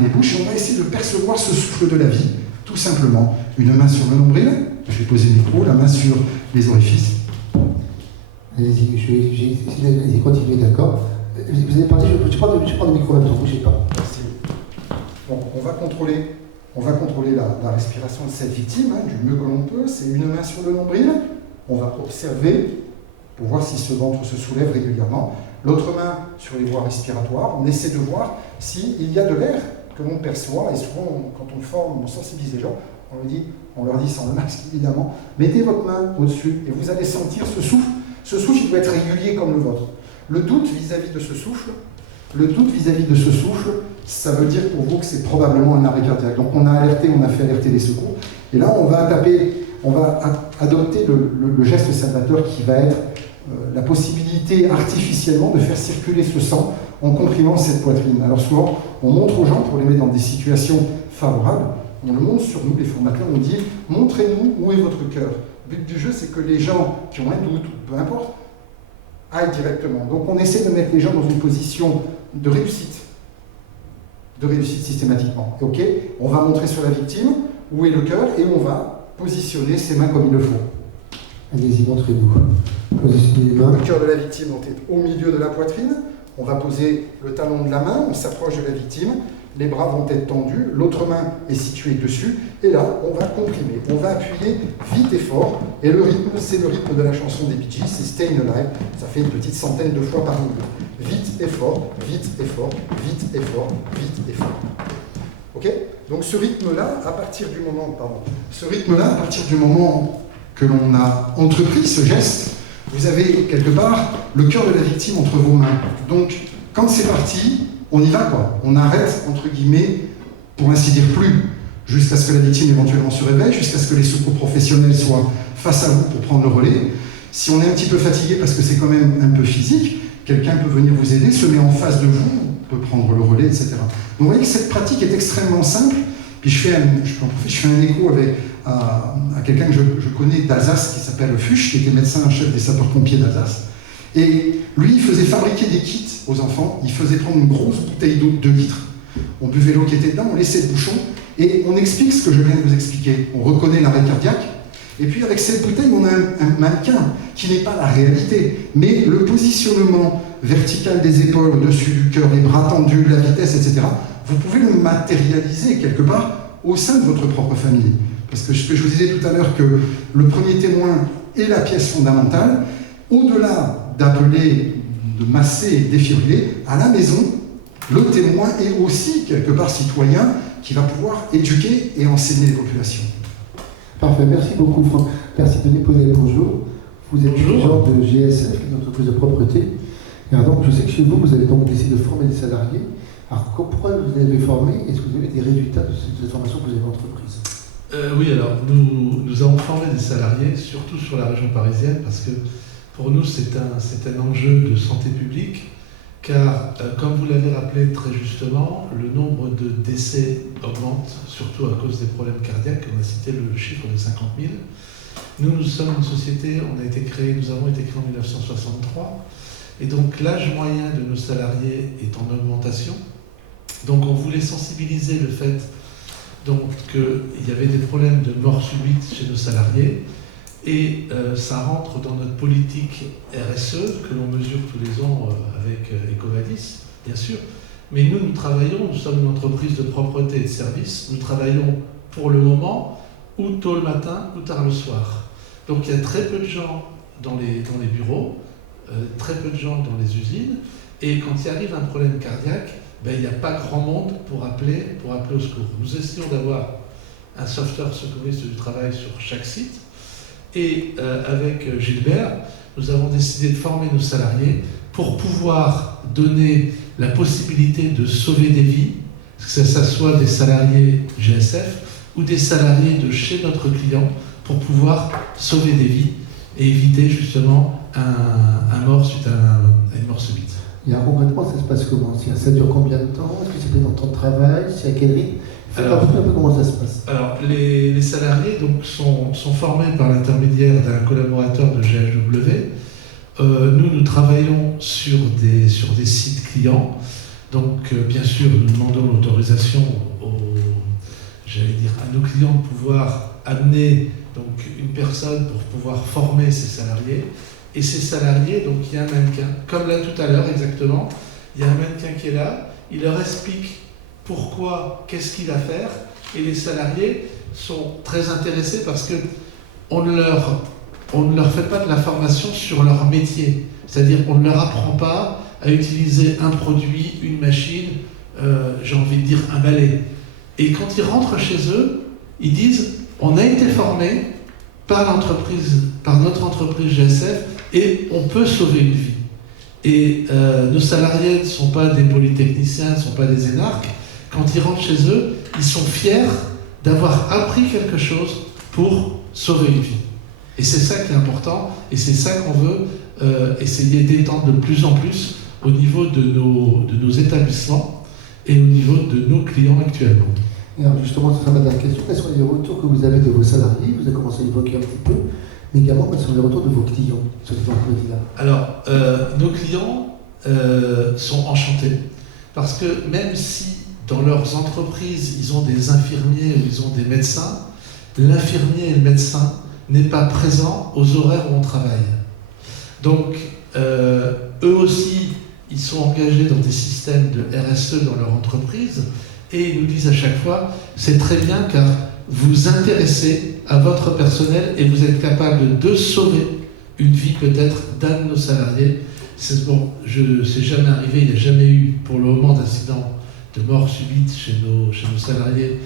et bouche, et on va essayer de percevoir ce souffle de la vie, tout simplement. Une main sur le nombril, je vais poser le micro, la main sur les orifices. Allez-y, allez-y, continuez, d'accord. Vous avez parlé, je prends le micro en même temps, bougez pas. Merci. Bon, on va contrôler la respiration de cette victime, du mieux que l'on peut. C'est une main sur le nombril. On va observer pour voir si ce ventre se soulève régulièrement. L'autre main sur les voies respiratoires. On essaie de voir s'il y a de l'air que l'on perçoit. Et souvent, quand on forme, on sensibilise les gens, on leur dit sans le masque évidemment, mettez votre main au-dessus et vous allez sentir ce souffle. Ce souffle, il doit être régulier comme le vôtre. Le doute vis-à-vis de ce souffle, ça veut dire pour vous que c'est probablement un arrêt cardiaque. Donc on a fait alerter les secours. Et là, on va adopter le geste salvateur qui va être la possibilité artificiellement de faire circuler ce sang en comprimant cette poitrine. Alors souvent, on montre aux gens pour les mettre dans des situations favorables. On le montre sur nous, les formateurs, on dit « montrez-nous où est votre cœur ». Le but du jeu, c'est que les gens qui ont un doute, peu importe, aillent directement. Donc on essaie de mettre les gens dans une position de réussite systématiquement. Ok, on va montrer sur la victime où est le cœur et on va positionner ses mains comme il le faut. Allez-y, montrez-nous. Positionnez les mains. Le cœur de la victime est au milieu de la poitrine. On va poser le talon de la main, on s'approche de la victime. Les bras vont être tendus, l'autre main est située dessus, et là, on va comprimer, on va appuyer vite et fort, et le rythme, c'est le rythme de la chanson des Bee Gees, c'est Stayin' Alive, ça fait une petite centaine de fois par minute. Vite et fort, vite et fort, vite et fort, vite et fort. Ok? Donc ce rythme-là, à partir du moment que l'on a entrepris ce geste, vous avez quelque part le cœur de la victime entre vos mains. Donc, quand c'est parti, on y va quoi. On arrête, entre guillemets, pour ainsi dire plus, jusqu'à ce que la victime éventuellement se réveille, jusqu'à ce que les secours professionnels soient face à vous pour prendre le relais. Si on est un petit peu fatigué parce que c'est quand même un peu physique, quelqu'un peut venir vous aider, se met en face de vous, peut prendre le relais, etc. Donc vous voyez que cette pratique est extrêmement simple. Puis je fais un écho à quelqu'un que je connais d'Alsace qui s'appelle Fuchs, qui était médecin en chef des sapeurs-pompiers d'Alsace. Et lui, il faisait fabriquer des kits aux enfants, il faisait prendre une grosse bouteille d'eau de 2 litres. On buvait l'eau qui était dedans, on laissait le bouchon, et on explique ce que je viens de vous expliquer. On reconnaît l'arrêt cardiaque, Et puis avec cette bouteille, on a un mannequin qui n'est pas la réalité, mais le positionnement vertical des épaules au-dessus du cœur, les bras tendus, la vitesse, etc. Vous pouvez le matérialiser quelque part au sein de votre propre famille. Parce que je vous disais tout à l'heure que le premier témoin est la pièce fondamentale. Au-delà d'appeler, de masser et défibriller, à la maison, le témoin est aussi quelque part citoyen qui va pouvoir éduquer et enseigner les populations. Parfait, merci beaucoup Franck. Merci Denis Pauset, bonjour. Vous êtes dirigeant de GSF, une entreprise de propreté. Et alors donc, je sais que chez vous, vous avez donc décidé de former des salariés. Alors pourquoi vous les avez formés? Est-ce que vous avez des résultats de cette formation que vous avez en entreprise? Oui, alors nous avons formé des salariés, surtout sur la région parisienne, parce que pour nous c'est un enjeu de santé publique, car comme vous l'avez rappelé très justement, le nombre de décès augmente, surtout à cause des problèmes cardiaques. On a cité le chiffre de 50 000. Nous sommes une société, nous avons été créés en 1963, et donc l'âge moyen de nos salariés est en augmentation. Donc on voulait sensibiliser le fait qu'il y avait des problèmes de mort subite chez nos salariés, et ça rentre dans notre politique RSE que l'on mesure tous les ans avec Ecovadis, bien sûr. Mais nous travaillons, nous sommes une entreprise de propreté et de service, nous travaillons pour le moment ou tôt le matin ou tard le soir. Donc il y a très peu de gens dans les bureaux, très peu de gens dans les usines, et quand il arrive un problème cardiaque, il n'y a pas grand monde pour appeler au secours. Nous essayons d'avoir un sauveteur secouriste du travail sur chaque site, et avec Gilbert, nous avons décidé de former nos salariés pour pouvoir donner la possibilité de sauver des vies, que ce soit des salariés GSF ou des salariés de chez notre client, pour pouvoir sauver des vies et éviter justement un mort suite à une mort subite. Et alors, concrètement, ça se passe comment? Ça dure combien de temps? Est-ce que c'est dans le temps de travail? C'est à quel rythme? Alors, un peu comment ça se passe. Alors, les salariés donc, sont formés par l'intermédiaire d'un collaborateur de GHW. Nous travaillons sur des sites clients. Donc, bien sûr, nous demandons l'autorisation à nos clients de pouvoir amener donc, une personne pour pouvoir former ces salariés. Et ces salariés, donc il y a un mannequin, comme là tout à l'heure exactement, il y a un mannequin qui est là, il leur explique pourquoi, qu'est-ce qu'il va faire, et les salariés sont très intéressés parce qu'on ne leur fait pas de la formation sur leur métier, c'est-à-dire on ne leur apprend pas à utiliser un produit, une machine, j'ai envie de dire un balai. Et quand ils rentrent chez eux, ils disent on a été formé par notre entreprise GSF, et on peut sauver une vie. Et nos salariés ne sont pas des polytechniciens, ne sont pas des énarques. Quand ils rentrent chez eux, ils sont fiers d'avoir appris quelque chose pour sauver une vie. Et c'est ça qui est important, et c'est ça qu'on veut essayer d'étendre de plus en plus au niveau de nos établissements et au niveau de nos clients actuellement. Et alors justement, c'est ma dernière question. Quels sont les retours que vous avez de vos salariés? Vous avez commencé à évoquer un petit peu. Mais également, quels sont les retours de vos clients sur cette entreprise-là? Alors, nos clients sont enchantés. Parce que même si dans leurs entreprises, ils ont des infirmiers ou ils ont des médecins, l'infirmier et le médecin n'est pas présent aux horaires où on travaille. Donc, eux aussi, ils sont engagés dans des systèmes de RSE dans leur entreprise et ils nous disent à chaque fois, c'est très bien car vous intéressez à votre personnel et vous êtes capable de sauver une vie peut-être d'un de nos salariés. C'est jamais arrivé, il n'y a jamais eu pour le moment d'incident de mort subite chez nos salariés,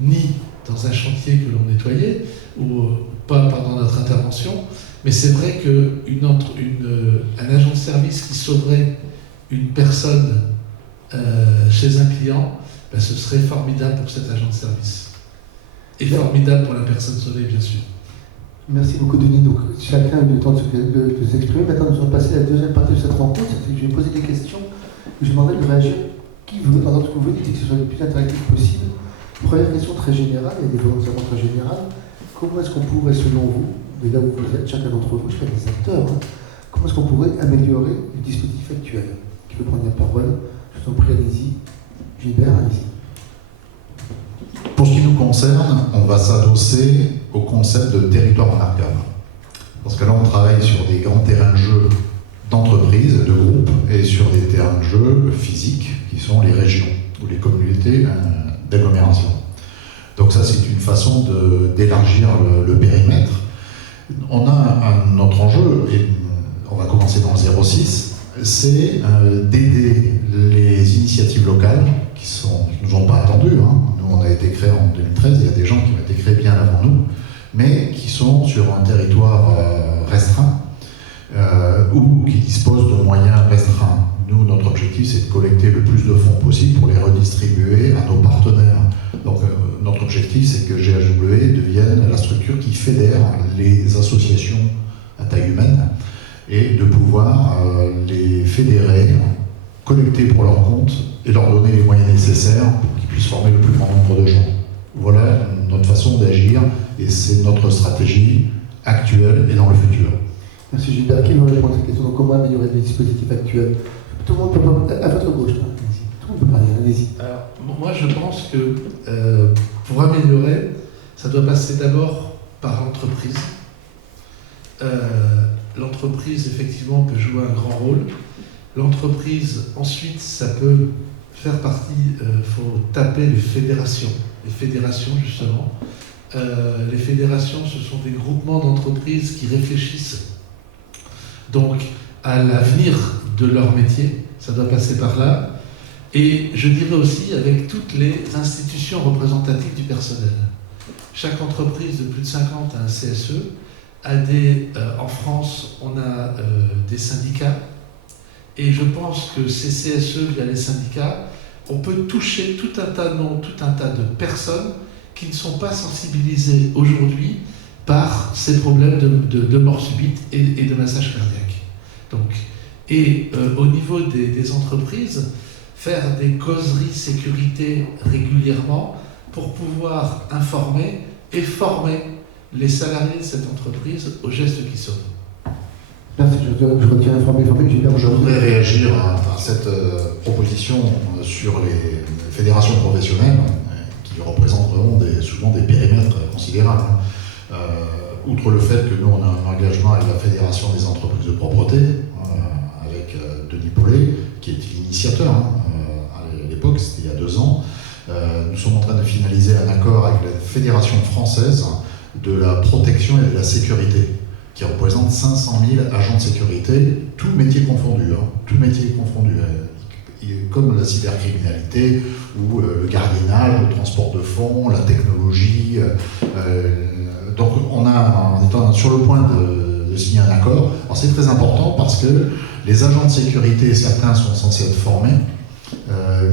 ni dans un chantier que l'on nettoyait, ou pas pendant notre intervention. Mais c'est vrai qu'un agent de service qui sauverait une personne chez un client, ce serait formidable pour cet agent de service. Et formidable pour la personne sauvée, bien sûr. Merci beaucoup, Denis. Donc, chacun a eu le temps de s'exprimer. Maintenant, nous allons passer à la deuxième partie de cette rencontre. Je vais poser des questions. Je demanderai de réagir qui veut, pendant ce que vous dites, que ce soit le plus interactif possible. Première question très générale, et des volontairement très générales. Comment est-ce qu'on pourrait, selon vous, de là où vous êtes, chacun d'entre vous, je suis pas des acteurs, comment est-ce qu'on pourrait améliorer le dispositif actuel? Qui veut prendre la parole? Je vous en prie, allez-y. Gilbert, allez-y. Pour ce qui nous concerne, on va s'adosser au concept de territoire remarquable. Parce que là, on travaille sur des grands terrains de jeu d'entreprises, de groupes, et sur des terrains de jeu physiques, qui sont les régions, ou les communautés d'agglomération. Donc ça, c'est une façon d'élargir le périmètre. On a un autre enjeu, et on va commencer dans le 06, c'est d'aider les initiatives locales qui nous ont pas attendus. Hein. Nous, on a été créés en 2013, il y a des gens qui ont été créés bien avant nous, mais qui sont sur un territoire restreint ou qui disposent de moyens restreints. Nous, notre objectif, c'est de collecter le plus de fonds possible pour les redistribuer à nos partenaires. Donc, notre objectif, c'est que GHW devienne la structure qui fédère les associations à taille humaine et de pouvoir les fédérer, collecter pour leur compte et leur donner les moyens nécessaires pour qu'ils puissent former le plus grand nombre de gens. Voilà notre façon d'agir et c'est notre stratégie actuelle et dans le futur. Merci Gilbert. Qui veut répondre à cette question? Donc, comment améliorer les dispositifs actuels? Tout le monde peut parler. À votre gauche, là. Tout le monde peut parler, allez-y. Alors, moi, je pense que pour améliorer, ça doit passer d'abord par l'entreprise. L'entreprise, effectivement, peut jouer un grand rôle. L'entreprise, ensuite, ça peut faire partie, il faut taper les fédérations. Les fédérations, justement. Les fédérations, ce sont des groupements d'entreprises qui réfléchissent donc à l'avenir de leur métier. Ça doit passer par là. Et je dirais aussi avec toutes les institutions représentatives du personnel. Chaque entreprise de plus de 50 a un CSE. En France, on a des syndicats. Et je pense que ces CSE, via les syndicats, on peut toucher tout un tas de personnes qui ne sont pas sensibilisées aujourd'hui par ces problèmes de mort subite et de massage cardiaque. Donc, au niveau des entreprises, faire des causeries sécurité régulièrement pour pouvoir informer et former les salariés de cette entreprise aux gestes qui sauvent. Merci, je retiens informer. Je voudrais réagir à cette proposition sur les fédérations professionnelles qui représenteront souvent des périmètres considérables. Outre le fait que nous, on a un engagement avec la Fédération des entreprises de propreté, avec Denis Paulet, qui est l'initiateur. À l'époque, c'était il y a 2 ans. Nous sommes en train de finaliser un accord avec la Fédération française de la protection et de la sécurité, qui représente 500 000 agents de sécurité, tous métiers confondus. Comme la cybercriminalité, ou le gardiennage, le transport de fonds, la technologie. Donc on est sur le point de signer un accord. Alors c'est très important parce que les agents de sécurité, certains sont censés être formés,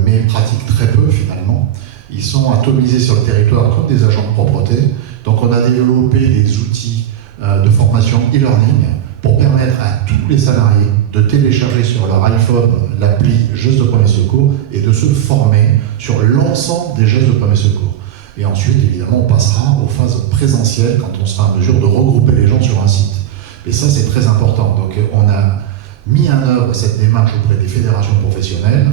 mais pratiquent très peu finalement. Ils sont atomisés sur le territoire comme des agents de propreté. Donc on a développé des outils de formation e-learning pour permettre à tous les salariés de télécharger sur leur iPhone l'appli gestes de premier secours et de se former sur l'ensemble des gestes de premier secours. Et ensuite, évidemment, on passera aux phases présentielles quand on sera en mesure de regrouper les gens sur un site. Et ça, c'est très important. Donc on a mis en œuvre cette démarche auprès des fédérations professionnelles,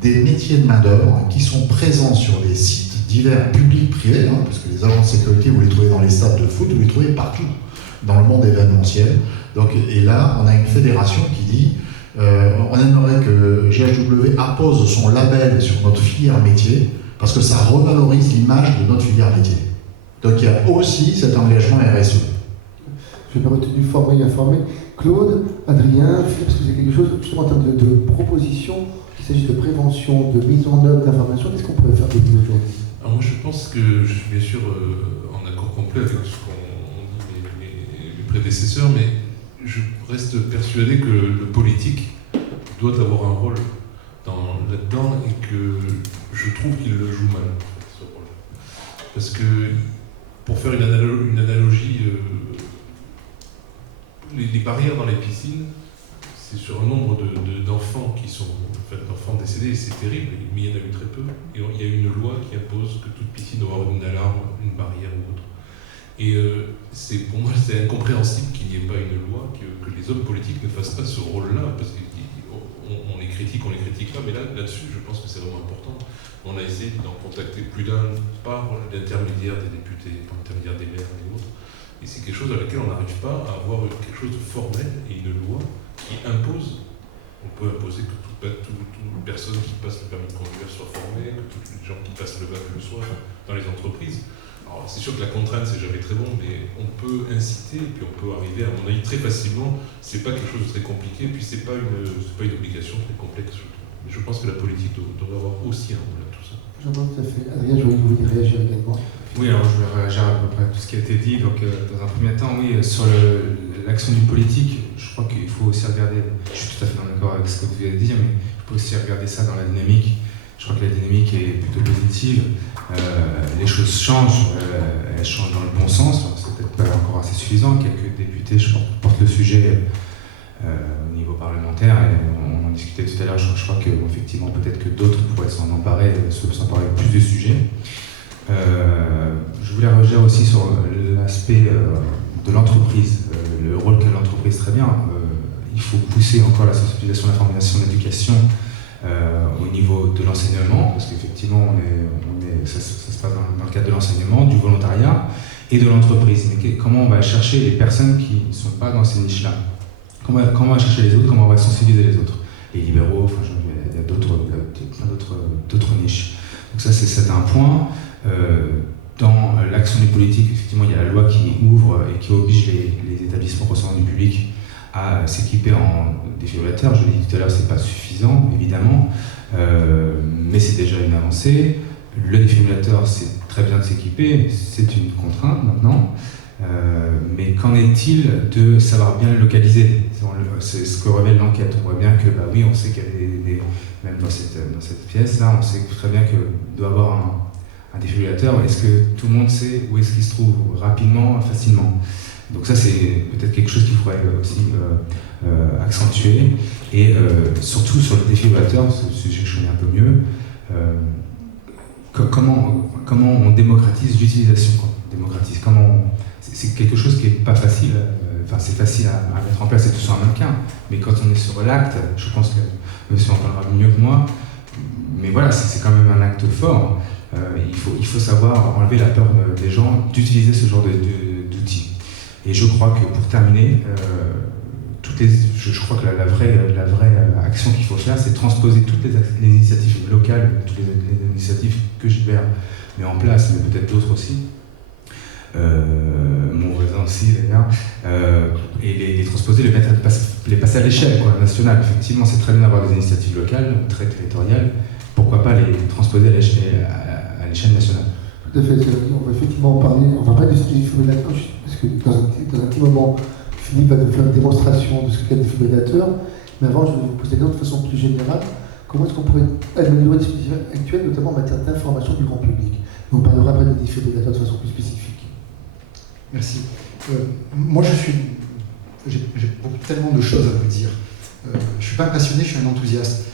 des métiers de main-d'œuvre qui sont présents sur les sites divers publics, privés, parce que les agents de sécurité, vous les trouvez dans les stades de foot, vous les trouvez partout dans le monde événementiel. Donc, et là, on a une fédération qui dit on aimerait que GHW appose son label sur notre filière métier parce que ça revalorise l'image de notre filière métier. Donc il y a aussi cet engagement RSE. Je vais pas retenu former et informer. Claude, Adrien, Philippe, est-ce que vous avez quelque chose justement en termes de propositions, qu'il s'agisse de prévention, de mise en œuvre, d'information, qu'est-ce qu'on pourrait faire de mieux aujourd'hui? Alors moi je pense que je suis bien sûr en accord complet avec ce qu'ont dit mes prédécesseurs, mais je reste persuadé que le politique doit avoir un rôle là-dedans et que je trouve qu'il le joue mal, ce rôle. Parce que, pour faire une analogie, les barrières dans les piscines, c'est sur un nombre d'enfants qui sont, d'enfants décédés, et c'est terrible, mais il y en a eu très peu. Et il y a une loi qui impose que toute piscine doit avoir une alarme, une barrière ou autre. Et pour moi, c'est incompréhensible qu'il n'y ait pas une loi, que les hommes politiques ne fassent pas ce rôle-là, parce qu'on est critique pas, mais là-dessus, je pense que c'est vraiment important. On a essayé d'en contacter plus d'un par l'intermédiaire des députés, par l'intermédiaire des maires et autres. Et c'est quelque chose à laquelle on n'arrive pas à avoir quelque chose de formel et une loi qui impose. On peut imposer que toute personne qui passe le permis de conduire soit formée, que tous les gens qui passent le bac le soient dans les entreprises. Alors c'est sûr que la contrainte c'est jamais très bon, mais on peut inciter et puis on peut arriver, à mon avis, très facilement. C'est pas quelque chose de très compliqué, puis c'est pas une obligation très complexe. Mais je pense que la politique devrait avoir aussi un rôle à tout ça. J'entends tout à fait. Adrien, je voulais que vous vouliez réagir également. Oui, alors je vais réagir à peu près à tout ce qui a été dit. Donc, dans un premier temps, oui, sur l'action du politique, je crois qu'il faut aussi regarder, je suis tout à fait d'accord avec ce que vous avez dit, mais il faut aussi regarder ça dans la dynamique. Je crois que la dynamique est plutôt positive. Les choses changent, elles changent dans le bon sens. C'est peut-être pas encore assez suffisant. Quelques députés, je pense, portent le sujet au niveau parlementaire. Et on en discutait tout à l'heure. Je crois qu'effectivement, peut-être que d'autres pourraient s'emparer plus du sujet. Je voulais réagir aussi sur l'aspect de l'entreprise, le rôle qu'a l'entreprise, très bien. Il faut pousser encore la sensibilisation, l'information, l'éducation au niveau de l'enseignement, parce qu'effectivement, ça se passe dans le cadre de l'enseignement, du volontariat et de l'entreprise. Mais comment on va chercher les personnes qui ne sont pas dans ces niches-là? Comment on va chercher les autres? Comment on va sensibiliser les autres? Les libéraux, enfin, il y a plein d'autres niches. Donc ça, c'est un point. Dans l'action du politique, effectivement, il y a la loi qui ouvre et qui oblige les établissements recevant du public à s'équiper en défibrillateurs. Je l'ai dit tout à l'heure, c'est pas suffisant, évidemment, mais c'est déjà une avancée. Le défibrillateur, c'est très bien de s'équiper, c'est une contrainte maintenant, mais qu'en est-il de savoir bien le localiser? C'est ce que révèle l'enquête. On voit bien que, bah oui, on sait qu'il y a même dans cette pièce-là, on sait très bien qu'il doit y avoir un défibrillateur. Est-ce que tout le monde sait où est-ce qu'il se trouve rapidement, facilement? Donc ça, c'est peut-être quelque chose qu'il faudrait aussi accentuer. Et surtout sur le défibrillateur, ce sujet que je connais un peu mieux, comment on démocratise l'utilisation? C'est quelque chose qui n'est pas facile. Enfin, c'est facile à mettre en place et tout sur un mannequin. Mais quand on est sur l'acte, je pense que monsieur en parlera mieux que moi, mais voilà, c'est quand même un acte fort. Il faut savoir enlever la peur des gens d'utiliser ce genre d'outils. Et je crois que pour terminer, je crois que la vraie action qu'il faut faire, c'est transposer toutes les initiatives locales, toutes les initiatives que Gilbert met en place, mais peut-être d'autres aussi, mon voisin aussi d'ailleurs, et les transposer, les passer à l'échelle nationale. Effectivement, c'est très bien d'avoir des initiatives locales, très territoriales. Pourquoi pas les transposer à l'échelle nationale? Tout à fait. On va effectivement en parler. On va pas de ce qu'est le défibrillateur, parce que dans un petit moment, Philippe va nous faire une démonstration de ce qu'est le défibrillateur. Mais avant, je vais vous poser de façon plus générale. Comment est-ce qu'on pourrait améliorer les dispositifs actuels, notamment en matière d'information du grand public? Et on parlera après des défibrillateurs de façon plus spécifique. Merci. Moi, j'ai tellement de choses à vous dire. Je ne suis pas un passionné, je suis un enthousiaste.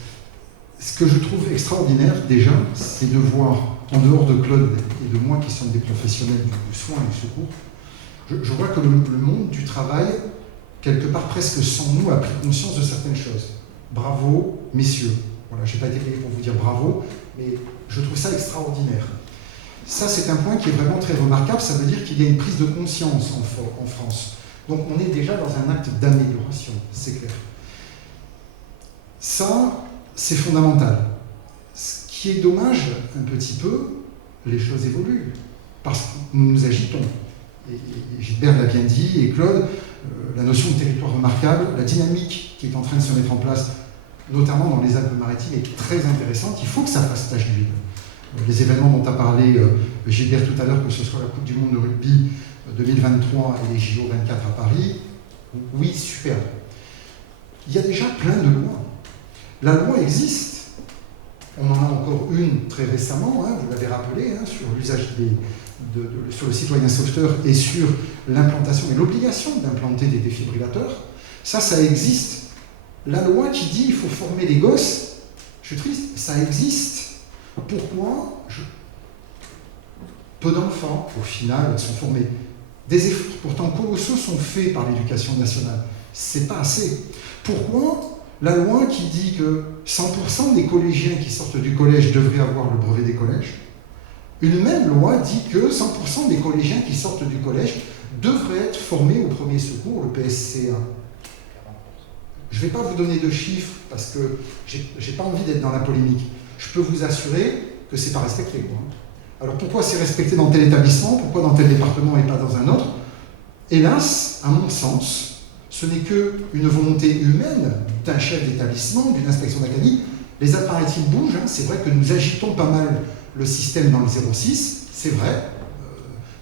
Ce que je trouve extraordinaire, déjà, c'est de voir, en dehors de Claude et de moi, qui sommes des professionnels du soin et du secours, je vois que le monde du travail, quelque part presque sans nous, a pris conscience de certaines choses. Bravo, messieurs. Voilà, je n'ai pas été payé pour vous dire bravo, mais je trouve ça extraordinaire. Ça, c'est un point qui est vraiment très remarquable. Ça veut dire qu'il y a une prise de conscience en France. Donc, on est déjà dans un acte d'amélioration, c'est clair. Ça, c'est fondamental. Ce qui est dommage, un petit peu, les choses évoluent, parce que nous nous agitons. Et Gilbert l'a bien dit, et Claude, la notion de territoire remarquable, la dynamique qui est en train de se mettre en place, notamment dans les Alpes-Maritimes, est très intéressante. Il faut que ça fasse tache d'huile. Les événements dont a parlé Gilbert tout à l'heure, que ce soit la Coupe du Monde de rugby 2023 et les JO 24 à Paris, oui, superbe. Il y a déjà plein de lois. La loi existe. On en a encore une très récemment, vous l'avez rappelé, sur l'usage sur le citoyen sauveteur et sur l'implantation et l'obligation d'implanter des défibrillateurs. Ça existe. La loi qui dit qu'il faut former les gosses, je suis triste, ça existe. Pourquoi peu d'enfants, au final, sont formés? Des efforts pourtant colossaux sont faits par l'éducation nationale. C'est pas assez. Pourquoi La loi qui dit que 100% des collégiens qui sortent du collège devraient avoir le brevet des collèges. Une même loi dit que 100% des collégiens qui sortent du collège devraient être formés au premier secours, le PSC1. Je ne vais pas vous donner de chiffres parce que je n'ai pas envie d'être dans la polémique. Je peux vous assurer que ce n'est pas respecté, quoi. Alors pourquoi c'est respecté dans tel établissement, pourquoi dans tel département et pas dans un autre? Hélas, à mon sens, ce n'est qu'une volonté humaine d'un chef d'établissement, d'une inspection d'académie. Les Alpes-Maritimes bougent, hein. C'est vrai que nous agitons pas mal le système dans le 06, c'est vrai.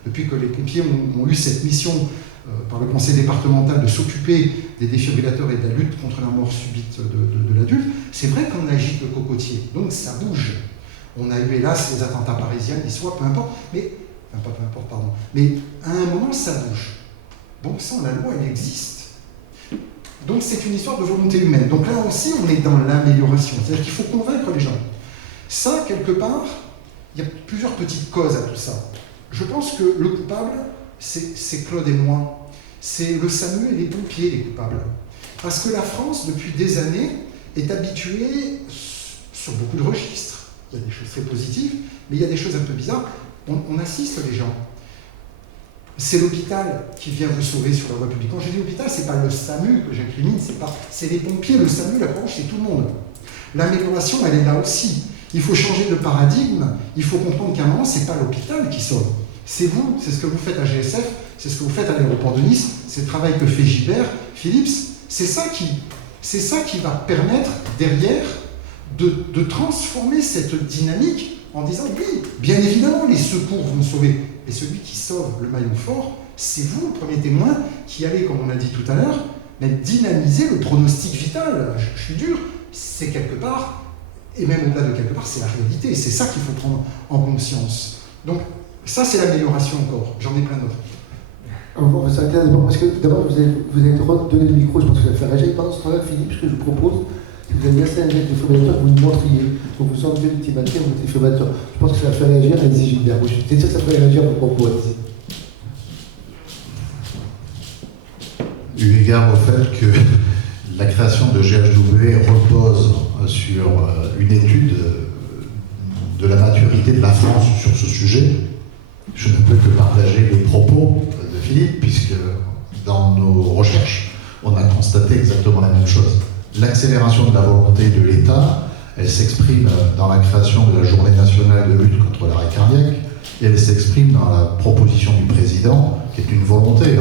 Depuis que les pompiers ont eu cette mission par le conseil départemental de s'occuper des défibrillateurs et de la lutte contre la mort subite de l'adulte, c'est vrai qu'on agite le cocotier, donc ça bouge. On a eu hélas les attentats parisiens, niçois, peu importe, mais à un moment ça bouge. Bon sang, la loi elle existe. Donc c'est une histoire de volonté humaine. Donc là aussi on est dans l'amélioration, c'est-à-dire qu'il faut convaincre les gens. Ça, quelque part, il y a plusieurs petites causes à tout ça. Je pense que le coupable, c'est Claude et moi. C'est le SAMU et les pompiers, les coupables. Parce que la France, depuis des années, est habituée sur beaucoup de registres. Il y a des choses très positives, mais il y a des choses un peu bizarres. On assiste les gens. C'est l'hôpital qui vient vous sauver sur la voie publique. Quand je dis hôpital, c'est pas le SAMU que j'incrimine, c'est les pompiers, le SAMU, la Croix-Rouge, c'est tout le monde. L'amélioration, elle est là aussi. Il faut changer de paradigme, il faut comprendre qu'à un moment, c'est pas l'hôpital qui sauve. C'est vous, c'est ce que vous faites à GSF, c'est ce que vous faites à l'aéroport de Nice, c'est le travail que fait Gilbert, Philips, c'est ça qui va permettre derrière de transformer cette dynamique en disant oui, bien évidemment les secours vont sauver, et celui qui sauve le maillon fort, c'est vous, le premier témoin, qui allez, comme on l'a dit tout à l'heure, dynamiser le pronostic vital. Je suis dur, c'est quelque part, et même au-delà de quelque part, c'est la réalité, c'est ça qu'il faut prendre en conscience. Donc ça c'est l'amélioration encore, j'en ai plein d'autres. On va s'arrêter là d'abord, parce que d'abord vous avez le droit de donner le micro, je pense que vous allez faire réagir. Pendant ce temps-là, Philippe, ce que je vous propose, si vous avez assez un jet de défibrillateur, vous nous montriez. Donc vous enlevez le petit batterie, votre défibrillateur. Je pense que ça va faire réagir, allez-y Gilbert. Je suis sûr que ça ferait réagir vos propos, allez-y. Eu égard au fait que la création de GHW repose sur une étude de la maturité de la France sur ce sujet, je ne peux que partager les propos de Philippe, puisque dans nos recherches, on a constaté exactement la même chose. L'accélération de la volonté de l'État, elle s'exprime dans la création de la Journée nationale de lutte contre l'arrêt cardiaque, et elle s'exprime dans la proposition du président, qui est une volonté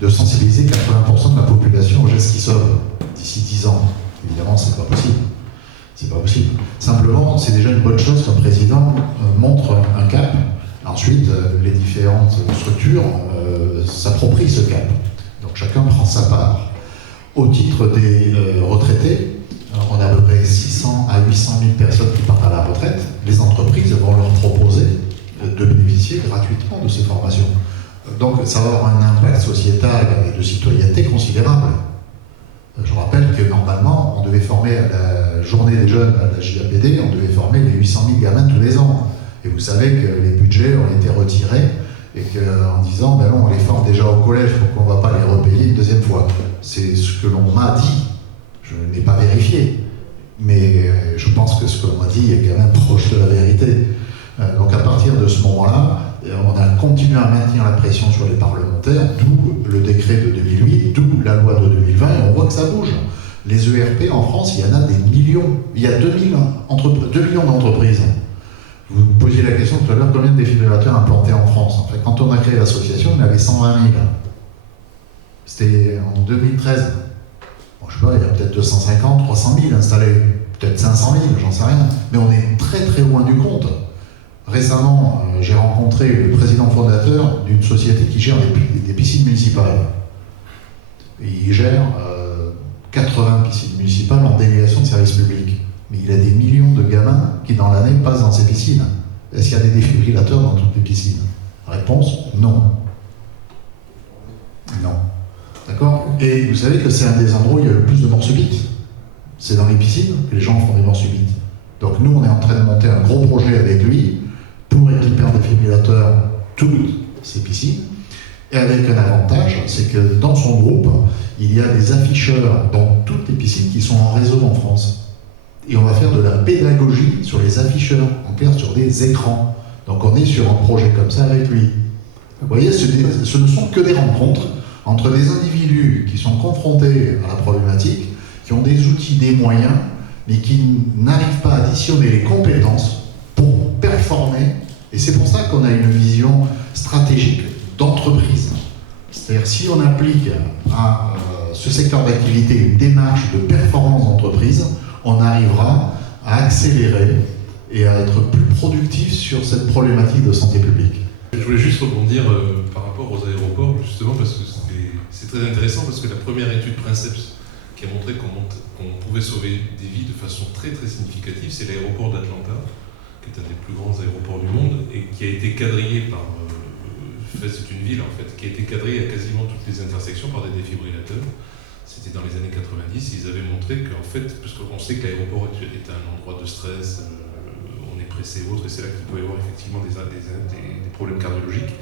de sensibiliser 80% de la population aux gestes qui sauvent d'ici 10 ans. Évidemment, c'est pas possible. C'est pas possible. Simplement, c'est déjà une bonne chose qu'un président montre un cap. Ensuite, les différentes structures s'approprient ce cap. Donc chacun prend sa part. Au titre des retraités, on a à peu près 600 à 800 000 personnes qui partent à la retraite. Les entreprises vont leur proposer de bénéficier gratuitement de ces formations. Donc ça va avoir un impact sociétal et de citoyenneté considérable. Je rappelle que normalement, on devait former à la journée des jeunes, à la JAPD, on devait former les 800 000 gamins tous les ans. Et vous savez que les budgets ont été retirés et qu'en disant, ben non, on les forme déjà au collège, donc on ne va pas les repayer une deuxième fois. C'est ce que l'on m'a dit. Je ne l'ai pas vérifié. Mais je pense que ce que l'on m'a dit est quand même proche de la vérité. Donc à partir de ce moment-là, on a continué à maintenir la pression sur les parlementaires, d'où le décret de 2008, d'où la loi de 2020, et on voit que ça bouge. Les ERP en France, il y en a des millions. Il y a 2 millions d'entreprises. Vous me posiez la question tout à l'heure, combien de défibrillateurs implantés en France? En fait, quand on a créé l'association, il y en avait 120 000. C'était en 2013. Bon, je sais pas, il y a peut-être 250, 300 000 installés. Peut-être 500 000, j'en sais rien. Mais on est très très loin du compte. Récemment, j'ai rencontré le président fondateur d'une société qui gère des piscines municipales. Et il gère 80 piscines municipales en délégation de service public. Mais il a des millions de gamins qui, dans l'année, passent dans ces piscines. Est-ce qu'il y a des défibrillateurs dans toutes les piscines? Réponse, non. Non. D'accord? Et vous savez que c'est un des endroits où il y a le plus de morts subites. C'est dans les piscines que les gens font des morts subites. Donc nous, on est en train de monter un gros projet avec lui pour équiper en défibrillateur toutes ces piscines. Et avec un avantage, c'est que dans son groupe, il y a des afficheurs dans toutes les piscines qui sont en réseau en France. Et on va faire de la pédagogie sur les afficheurs, en clair sur des écrans. Donc on est sur un projet comme ça avec lui. Vous voyez, ce ne sont que des rencontres entre des individus qui sont confrontés à la problématique, qui ont des outils, des moyens, mais qui n'arrivent pas à additionner les compétences pour performer. Et c'est pour ça qu'on a une vision stratégique d'entreprise. C'est-à-dire si on applique à ce secteur d'activité une démarche de performance d'entreprise, on arrivera à accélérer et à être plus productif sur cette problématique de santé publique. Je voulais juste rebondir par rapport aux aéroports, justement, parce que c'est très intéressant, parce que la première étude Princeps qui a montré qu'on pouvait sauver des vies de façon très très significative, c'est l'aéroport d'Atlanta, qui est un des plus grands aéroports du monde, et qui a été quadrillé par... c'est une ville en fait, qui a été quadrillée à quasiment toutes les intersections par des défibrillateurs. C'était dans les années 90, ils avaient montré qu'en fait, parce qu'on sait que l'aéroport est un endroit de stress, on est pressé et autres, et c'est là qu'il peut y avoir effectivement des problèmes cardiologiques,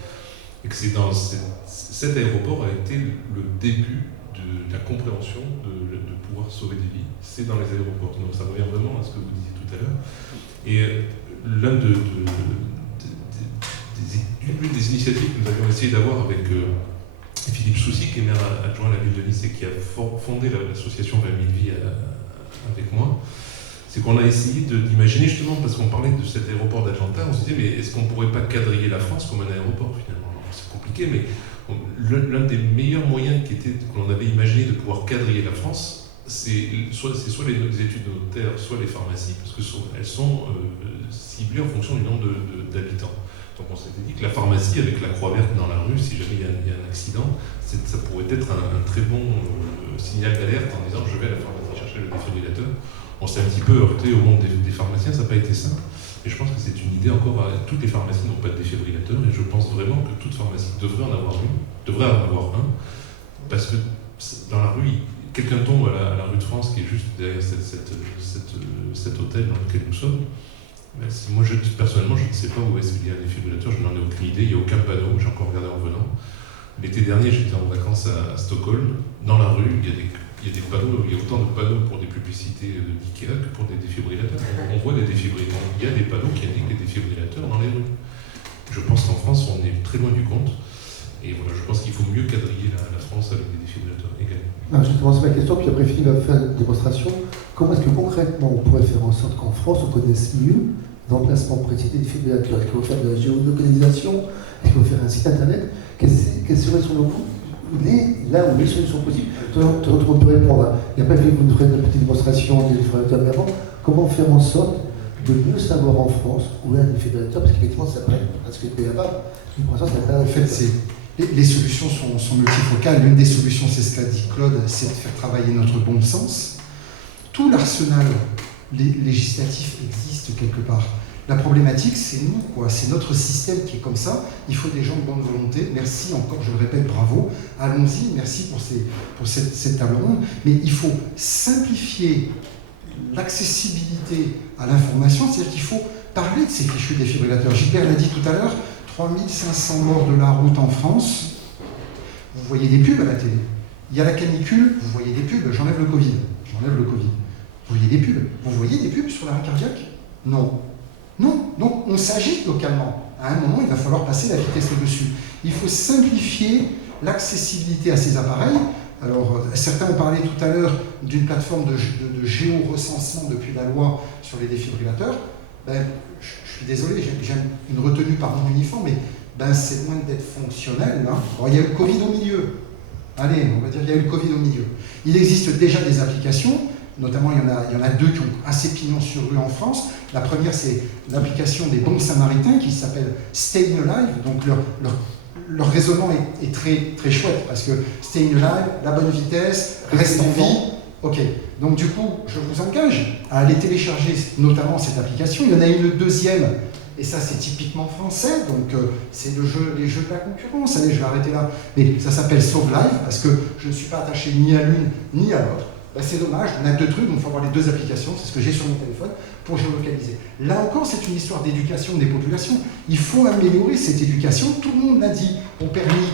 et que c'est dans cet aéroport a été le début de la compréhension de pouvoir sauver des vies, c'est dans les aéroports. Donc ça revient vraiment à ce que vous disiez tout à l'heure. Et l'une des initiatives que nous avions essayé d'avoir avec Philippe Soucy, qui est maire adjoint à la ville de Nice et qui a fondé l'association 20 000 vies avec moi, c'est qu'on a essayé d'imaginer justement, parce qu'on parlait de cet aéroport d'Atlanta, on se disait, mais est-ce qu'on ne pourrait pas quadriller la France comme un aéroport finalement? C'est compliqué, mais l'un des meilleurs moyens que l'on avait imaginé de pouvoir quadriller la France, c'est soit les études notaires, soit les pharmacies, parce qu'elles sont ciblées en fonction du nombre d'habitants. Donc on s'était dit que la pharmacie, avec la croix verte dans la rue, si jamais il y a un accident, ça pourrait être un très bon signal d'alerte en disant je vais à la pharmacie chercher le défibrillateur. On s'est un petit peu heurté au monde des pharmaciens, ça n'a pas été simple. Et je pense que c'est une idée encore, toutes les pharmacies n'ont pas de défibrillateur, et je pense vraiment que toute pharmacie devrait en avoir un, parce que dans la rue, quelqu'un tombe à la rue de France, qui est juste derrière cet hôtel dans lequel nous sommes. Moi, personnellement, je ne sais pas où est-ce qu'il y a un défibrillateur, je n'en ai aucune idée, il n'y a aucun panneau, j'ai encore regardé en venant. L'été dernier, j'étais en vacances à Stockholm, dans la rue, il y a des panneaux, il y a autant de panneaux pour des publicités d'IKEA que pour des défibrillateurs. On voit des défibrillateurs, il y a des panneaux qui indiquent les défibrillateurs dans les rues. Je pense qu'en France, on est très loin du compte, et voilà, je pense qu'il faut mieux quadriller la France avec des défibrillateurs également. Non, justement, c'est ma question, puis après Philippe va faire une démonstration. Comment est-ce que concrètement on pourrait faire en sorte qu'en France on connaisse mieux l'emplacement précis des défibrillateurs? Est-ce qu'il faut faire de la géolocalisation? Est-ce qu'il faut faire un site internet? Quelles seraient selon vous là où les solutions possibles? On peut répondre. Il n'y a pas que vous nous ferez une petite démonstration des défibrillateurs, mais avant, comment faire en sorte de mieux savoir en France où est un défibrillateur? Parce qu'effectivement, ça paraît presque impayable. Pour l'instant, ça paraît. En fait, les solutions sont multifocales. L'une des solutions, c'est ce qu'a dit Claude, c'est de faire travailler notre bon sens. Tout l'arsenal législatif existe quelque part. La problématique, c'est nous, quoi. C'est notre système qui est comme ça. Il faut des gens de bonne volonté. Merci encore, je le répète, bravo. Allons-y, merci pour cette table ronde. Mais il faut simplifier l'accessibilité à l'information, c'est-à-dire qu'il faut parler de ces fichus défibrillateurs. Gilbert l'a dit tout à l'heure, 3500 morts de la route en France. Vous voyez des pubs à la télé. Il y a la canicule, vous voyez des pubs, j'enlève le Covid. Vous voyez des pubs. Vous voyez des pubs sur l'arrêt cardiaque? Non. Non. Donc on s'agite localement. À un moment, il va falloir passer la vitesse au-dessus. Il faut simplifier l'accessibilité à ces appareils. Alors, certains ont parlé tout à l'heure d'une plateforme de géorecensement depuis la loi sur les défibrillateurs. Je suis désolé, j'ai une retenue par mon uniforme, mais c'est loin d'être fonctionnel. Hein. Alors, il y a eu le Covid au milieu. Allez, on va dire qu'il y a eu le Covid au milieu. Il existe déjà des applications, notamment il y en a deux qui ont assez pignon sur rue en France. La première, c'est l'application des bons samaritains qui s'appelle Staying Alive. Donc leur raisonnement est très, très chouette parce que Staying Alive, la bonne vitesse, reste en vie. Ok, donc du coup, je vous engage à aller télécharger notamment cette application. Il y en a une deuxième, et ça c'est typiquement français, donc c'est les jeux de la concurrence. Allez, je vais arrêter là. Mais ça s'appelle Sauve Live parce que je ne suis pas attaché ni à l'une ni à l'autre. C'est dommage, on a deux trucs, donc il faut avoir les deux applications, c'est ce que j'ai sur mon téléphone, pour géolocaliser. Là encore, c'est une histoire d'éducation des populations. Il faut améliorer cette éducation, tout le monde l'a dit, au permis,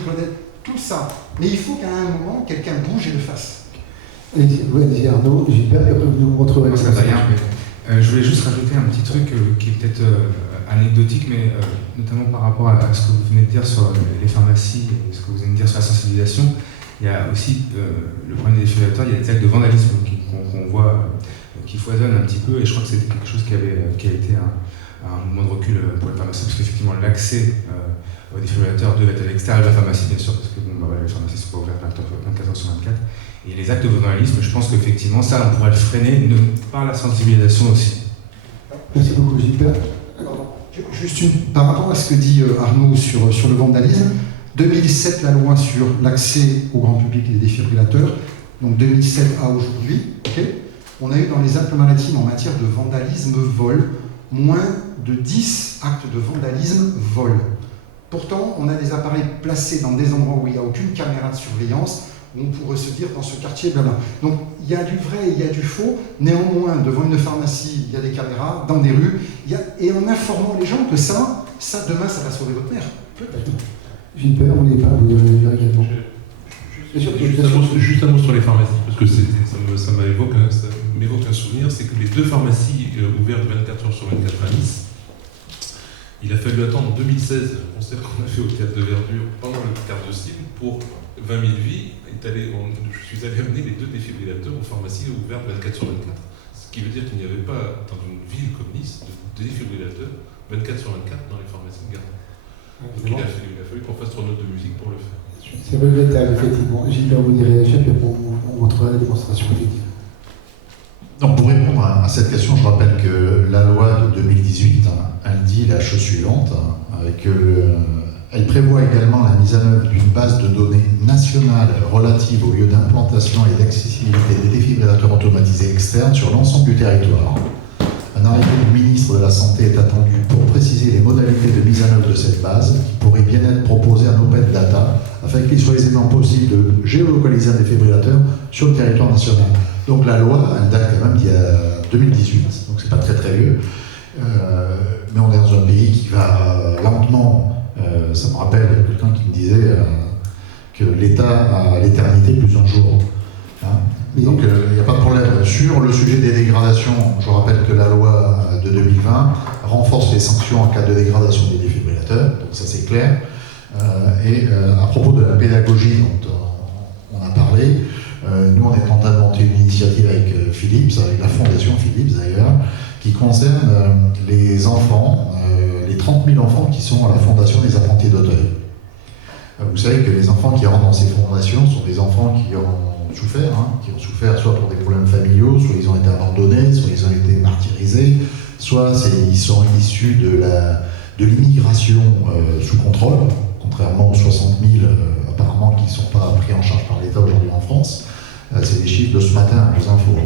tout ça. Mais il faut qu'à un moment, quelqu'un bouge et le fasse. Allez-y Arnaud, Gilbert, et après vous nous montrerez. Ça va rien, mais je voulais juste rajouter un petit truc qui est peut-être anecdotique, mais notamment par rapport à ce que vous venez de dire sur les pharmacies et ce que vous venez de dire sur la sensibilisation. Il y a aussi le problème des défibrillateurs, il y a des actes de vandalisme qu'on voit qui foisonnent un petit peu, et je crois que c'était quelque chose qui a été un mouvement de recul pour les pharmacies, parce qu'effectivement l'accès aux défibrillateurs devait être à l'extérieur de la pharmacie, bien sûr, parce que les pharmacies sont pas ouvertes 24 heures sur 24. Et les actes de vandalisme, je pense qu'effectivement ça, on pourrait le freiner par la sensibilisation aussi. Merci beaucoup Gilbert. Juste par rapport à ce que dit Arnaud sur le vandalisme, 2007 la loi sur l'accès au grand public des défibrillateurs, donc 2007 à aujourd'hui, on a eu dans les Alpes-Maritimes en matière de vandalisme vol, moins de 10 actes de vandalisme vol. Pourtant, on a des appareils placés dans des endroits où il n'y a aucune caméra de surveillance, où on pourrait se dire dans ce quartier, blabla. Donc il y a du vrai et il y a du faux. Néanmoins, devant une pharmacie, il y a des caméras, dans des rues, et en informant les gens que ça demain, ça va sauver votre mère. Peut-être. Gilbert, vous voulez pas, vous devez dire également. Juste un mot sur les pharmacies, parce que ça m'évoque un souvenir, c'est que les 2 pharmacies ouvertes 24 heures sur 24 à Nice, il a fallu attendre 2016, le concert qu'on a fait au Théâtre de Verdure pendant le quart de cible, pour 20 000 vies, je suis allé amener les 2 défibrillateurs aux pharmacies ouvertes 24 sur 24. Ce qui veut dire qu'il n'y avait pas, dans une ville comme Nice, de défibrillateurs 24 sur 24 dans les pharmacies de garde. Donc il a fallu qu'on fasse 3 notes de musique pour le faire. C'est regrettable, effectivement. Gilbert, vous direz chef, et on montrera la démonstration effective. Donc pour répondre à cette question, je rappelle que la loi de 2018, elle dit la chose suivante, elle prévoit également la mise en œuvre d'une base de données nationale relative aux lieux d'implantation et d'accessibilité des défibrillateurs automatisés externes sur l'ensemble du territoire. Un arrêté du ministre de la Santé est attendu pour préciser les modalités de mise en œuvre de cette base, qui pourrait bien être proposée en open data, afin qu'il soit aisément possible de géolocaliser un défibrillateur sur le territoire national. Donc la loi, elle date quand même d'il y a 2018, donc c'est pas très très vieux, mais on est dans un pays qui va lentement. Ça me rappelle quelqu'un qui me disait que l'État a l'éternité plus un jour. Donc il n'y a pas de problème. Sur le sujet des dégradations, je rappelle que la loi de 2020 renforce les sanctions en cas de dégradation des défibrillateurs, donc ça c'est clair. Et à propos de la pédagogie dont on a parlé, nous on est en train de monter une initiative avec Philips, avec la fondation Philips d'ailleurs, qui concerne les enfants, les 30 000 enfants qui sont à la fondation des apprentis d'Auteuil. Vous savez que les enfants qui rentrent dans ces fondations sont des enfants qui ont souffert soit pour des problèmes familiaux, soit ils ont été abandonnés, soit ils ont été martyrisés, soit ils sont issus de l'immigration sous contrôle, contrairement aux 60 000 apparemment qui ne sont pas pris en charge par l'État aujourd'hui en France. C'est des chiffres de ce matin, aux infos.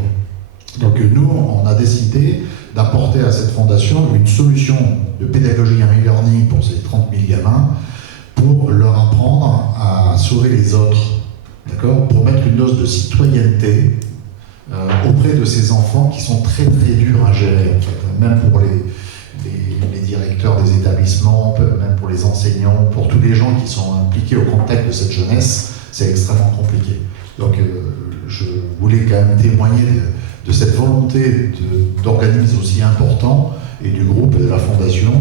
Donc nous, on a décidé d'apporter à cette fondation une solution de pédagogie en e-learning pour ces 30 000 gamins, pour leur apprendre à sauver les autres, d'accord, pour mettre une dose de citoyenneté auprès de ces enfants qui sont très très durs à gérer, en fait, même pour les directeurs des établissements, même pour les enseignants, pour tous les gens qui sont impliqués au contact de cette jeunesse, c'est extrêmement compliqué. Donc je voulais quand même témoigner de cette volonté d'organismes aussi importants et du groupe et de la fondation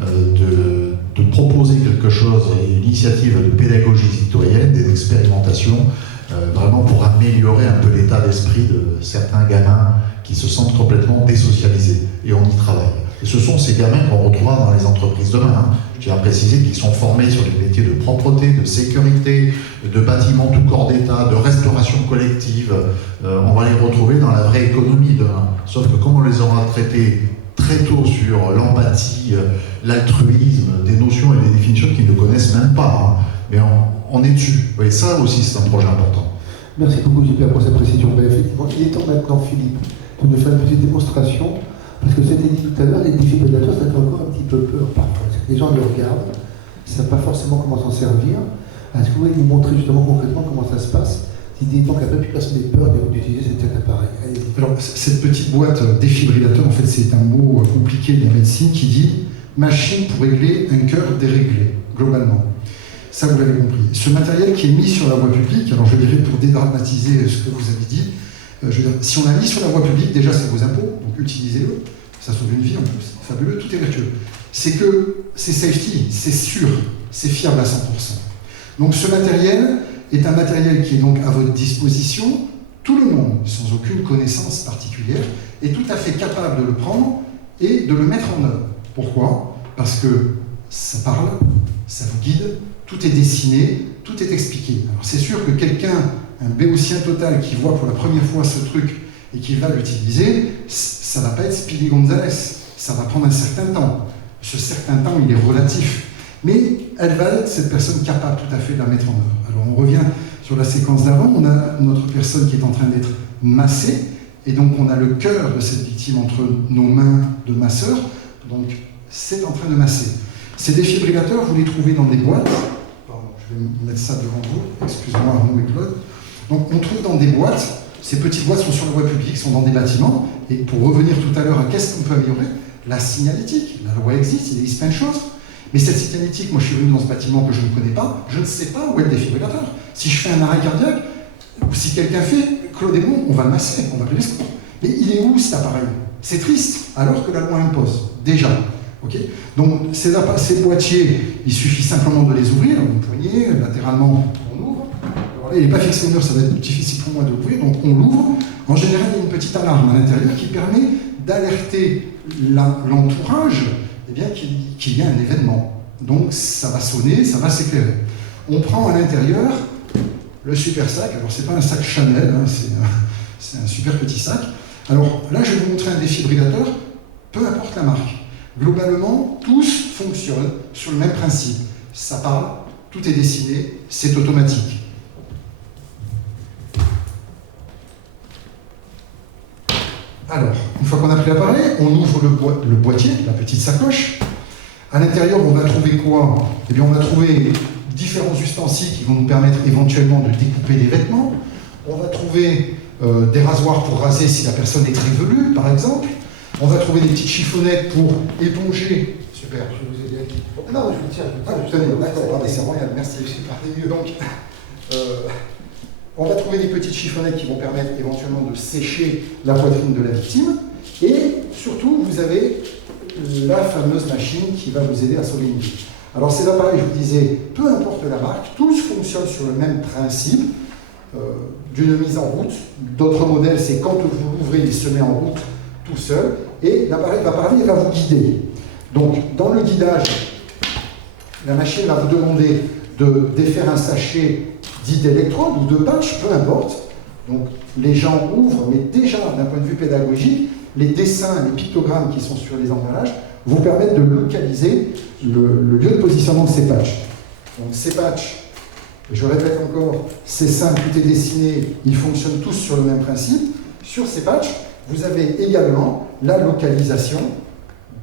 de proposer quelque chose, une initiative de pédagogie citoyenne, des expérimentations, vraiment pour améliorer un peu l'état d'esprit de certains gamins qui se sentent complètement désocialisés. Et on y travaille. Et ce sont ces gamins qu'on retrouvera dans les entreprises demain. Je tiens à préciser qu'ils sont formés sur les métiers de propreté, de sécurité, de bâtiment tout corps d'État, de restauration collective. On va les retrouver dans la vraie économie demain. Sauf que comme on les aura traités très tôt sur l'empathie, l'altruisme, des notions et des définitions qu'ils ne connaissent même pas, mais on est dessus. Et ça aussi, c'est un projet important. Merci beaucoup, Gilbert, pour cette précision. Ben, effectivement, il est temps maintenant, Philippe, de nous faire une petite démonstration, parce que c'était dit tout à l'heure, les défibrillateurs, ça fait encore un petit peu peur parfois. Les gens les regardent, ils ne savent pas forcément comment s'en servir. Est-ce que vous pouvez nous montrer justement concrètement comment ça se passe? L'idée étant qu'après, plus personne n'ait peur d'utiliser cet appareil. Alors, cette petite boîte défibrillateur, en fait, c'est un mot compliqué de la médecine qui dit « machine pour régler un cœur déréglé », globalement. Ça, vous l'avez compris. Ce matériel qui est mis sur la voie publique, alors je dirais pour dédramatiser ce que vous avez dit, je veux dire, si on l'a mis sur la voie publique, déjà c'est vos impôts, donc utilisez-le, ça sauve une vie en plus, fabuleux, tout est vertueux. C'est que c'est safety, c'est sûr, c'est fiable à 100%. Donc ce matériel est un matériel qui est donc à votre disposition. Tout le monde, sans aucune connaissance particulière, est tout à fait capable de le prendre et de le mettre en œuvre. Pourquoi? Parce que ça parle, ça vous guide, tout est dessiné, tout est expliqué. Alors c'est sûr que quelqu'un, un béotien total qui voit pour la première fois ce truc et qui va l'utiliser, ça ne va pas être Speedy Gonzales, ça va prendre un certain temps. Ce certain temps, il est relatif. Mais elle va être cette personne capable tout à fait de la mettre en œuvre. Alors on revient sur la séquence d'avant, on a notre personne qui est en train d'être massée, et donc on a le cœur de cette victime entre nos mains de masseur, donc c'est en train de masser. Ces défibrillateurs, vous les trouvez dans des boîtes. Pardon, je vais mettre ça devant vous, excusez-moi Arnaud et Claude. Donc on trouve dans des boîtes, ces petites boîtes sont sur la voie publique, sont dans des bâtiments, et pour revenir tout à l'heure à qu'est-ce qu'on peut améliorer, la signalétique, la loi existe, il existe plein de choses. Mais cette signalétique, moi je suis venu dans ce bâtiment que je ne connais pas, je ne sais pas où est le défibrillateur. Si je fais un arrêt cardiaque, ou si quelqu'un fait Claude et moi, on va le masser, on va appeler les secours. Mais il est où cet appareil? C'est triste, alors que la loi impose, déjà. Okay, donc ces boîtiers, il suffit simplement de les ouvrir, une poignée, latéralement on ouvre. Alors là, il n'est pas fixé au mur, ça va être difficile pour moi de l'ouvrir, donc on l'ouvre. En général, il y a une petite alarme à l'intérieur qui permet d'alerter l'entourage eh bien, qu'il y a un événement. Donc ça va sonner, ça va s'éclairer. On prend à l'intérieur le super sac, alors c'est pas un sac Chanel, hein, c'est un super petit sac. Alors là, je vais vous montrer un défibrillateur, peu importe la marque. Globalement, tous fonctionnent sur le même principe. Ça parle, tout est dessiné, c'est automatique. Alors, une fois qu'on a pris l'appareil, on ouvre le boîtier, la petite sacoche. À l'intérieur, on va trouver quoi? Eh bien, on va trouver différents ustensiles qui vont nous permettre éventuellement de découper des vêtements. On va trouver des rasoirs pour raser si la personne est très velue, par exemple. On va trouver des petites chiffonnettes pour éponger. Super, je vais vous aider avec. Non, je vous tiens. Ah, tenez, d'accord, c'est royal, merci. Donc, on va trouver des petites chiffonnettes qui vont permettre éventuellement de sécher la poitrine de la victime. Et surtout, vous avez la fameuse machine qui va vous aider à sauver une vie. Alors, ces appareils, je vous disais, peu importe la marque, tous fonctionnent sur le même principe d'une mise en route. D'autres modèles, c'est quand vous l'ouvrez, il se met en route tout seul. Et l'appareil va parler et va vous guider. Donc, dans le guidage, la machine va vous demander de défaire un sachet dit d'électrodes ou de patch, peu importe. Donc, les gens ouvrent, mais déjà, d'un point de vue pédagogique, les dessins, les pictogrammes qui sont sur les emballages vous permettent de localiser le lieu de positionnement de ces patchs. Donc, ces patchs, je répète encore, c'est simple, tout est dessiné, ils fonctionnent tous sur le même principe. Sur ces patchs, vous avez également la localisation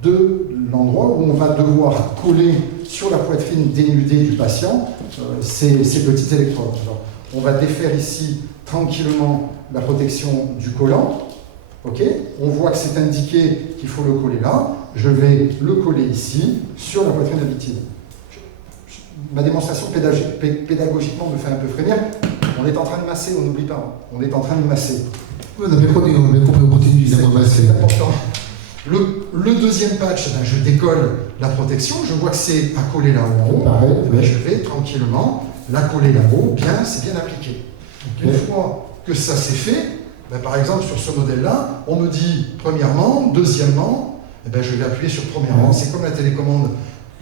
de l'endroit où on va devoir coller sur la poitrine dénudée du patient ces petites électrodes. Alors, on va défaire ici tranquillement la protection du collant. Okay, on voit que c'est indiqué qu'il faut le coller là. Je vais le coller ici sur la poitrine de la victime. Ma démonstration pédagogiquement me fait un peu frémir. On est en train de masser, on n'oublie pas. On est en train de masser. On a bien compris, on continue évidemment de masser. C'est important. Le deuxième patch, ben, je décolle la protection, je vois que c'est à coller là-haut en haut, Pareil, ben, je vais tranquillement la coller là-haut, bien, c'est bien appliqué. Okay. Une fois que ça c'est fait, ben, par exemple sur ce modèle-là, on me dit premièrement, deuxièmement, eh ben, je vais appuyer sur premièrement, c'est comme la télécommande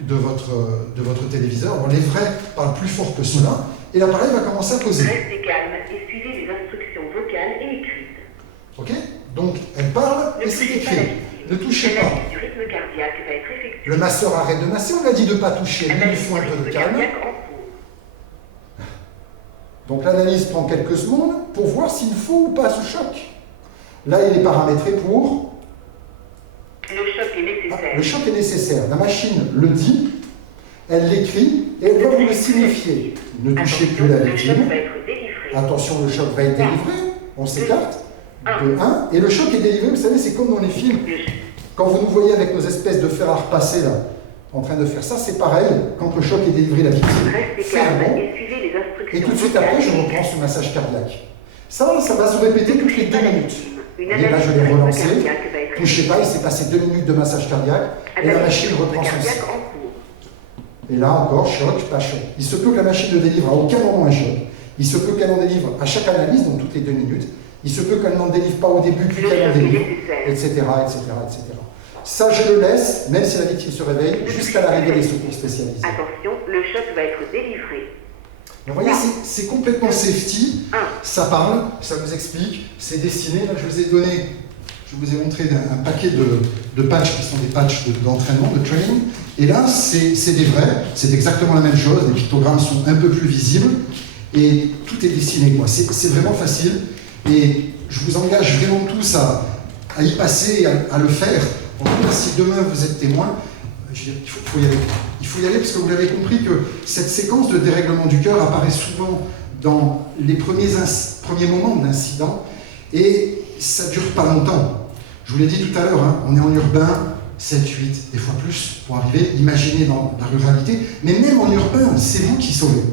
de votre téléviseur. Bon, les vrais parlent plus fort que cela, et l'appareil va commencer à poser. Restez calme et suivez les instructions vocales et écrites. Ok? Donc, elle parle et c'est écrit. Ne touchez pas. Du rythme cardiaque va être effectué. Le masseur arrête de masser, on a dit de ne pas toucher, mais il faut un peu de calme. Donc l'analyse prend quelques secondes pour voir s'il faut ou pas ce choc. Là, il est paramétré pour... Le choc est nécessaire. Ah, le choc est nécessaire. La machine le dit, elle l'écrit et elle va vous le signifier. Ne touchez plus la victime. Attention, le choc va être délivré. On s'écarte. De 1, et le choc est délivré, vous savez, c'est comme dans les films. Quand vous nous voyez avec nos espèces de fer à repasser là, en train de faire ça. C'est pareil, quand le choc est délivré, la victime Restez calme et suivez les instructions. et tout de suite après, je reprends ce massage cardiaque. Ça va se répéter toutes les 2 minutes. Et là, je l'ai relancé. Touchez pas, il s'est passé 2 minutes de massage cardiaque et la machine reprend son cycle. Et là encore, choc, pas choc. Il se peut que la machine ne délivre à aucun moment un choc. Il se peut qu'elle en délivre à chaque analyse, donc toutes les 2 minutes. Il se peut qu'elle n'en délivre pas au début, puis qu'elle en délivre, etc., etc., etc. Ça, je le laisse, même si la victime se réveille, jusqu'à l'arrivée des secours spécialisés. Attention, le choc va être délivré. Vous voyez, c'est complètement safety, ça parle, ça vous explique, c'est dessiné. Là, je vous ai montré un paquet de patchs qui sont des patchs d'entraînement, de training. Et là, c'est des vrais, c'est exactement la même chose, les pictogrammes sont un peu plus visibles et tout est dessiné, quoi. C'est vraiment facile et je vous engage vraiment tous à y passer, à le faire. En tout cas, si demain vous êtes témoin, je veux dire, il faut y aller. Il faut y aller parce que vous l'avez compris que cette séquence de dérèglement du cœur apparaît souvent dans les premiers moments de l'incident et ça ne dure pas longtemps. Je vous l'ai dit tout à l'heure, hein, on est en urbain, 7, 8, des fois plus pour arriver. Imaginez dans la ruralité, mais même en urbain, c'est vous qui sauvez.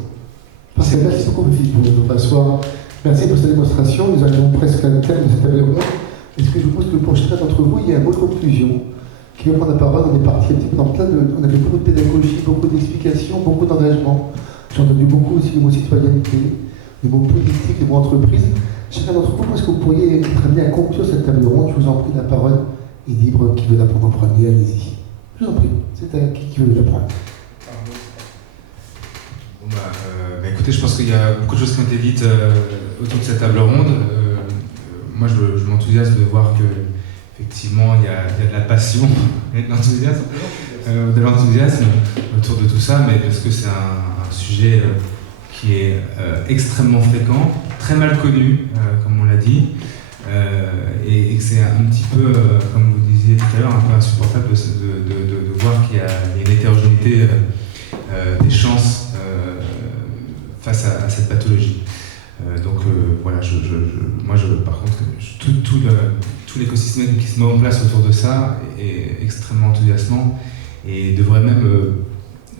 Parce que merci beaucoup, Philippe, pour votre soir. Merci pour cette démonstration. Nous arrivons presque à la terme de cette table ronde. Est-ce que je vous propose que pour chacun d'entre vous, il y a un mot de conclusion qui va prendre la parole? On est parti un petit peu dans on a fait beaucoup de pédagogie, beaucoup d'explications, beaucoup d'engagement. J'ai entendu beaucoup aussi le mot citoyenneté, le mot politique, le mot entreprise. Chacun d'entre vous, est-ce que vous pourriez être amené à conclure cette table ronde? Je vous en prie, la parole est libre. Qui veut la prendre en premier, allez-y. Je vous en prie, c'est à qui veut la prendre. Écoutez, je pense qu'il y a beaucoup de choses qui ont été dites autour de cette table ronde. Moi, je m'enthousiasme de voir que effectivement, il y a de la passion et de l'enthousiasme autour de tout ça, mais parce que c'est un sujet qui est extrêmement fréquent, très mal connu, comme on l'a dit, et que c'est un petit peu, comme vous disiez tout à l'heure, un peu insupportable de voir qu'il y a une hétérogénéité des chances face à cette pathologie. Voilà, moi, par contre, tout l'écosystème qui se met en place autour de ça est extrêmement enthousiasmant et devrait même,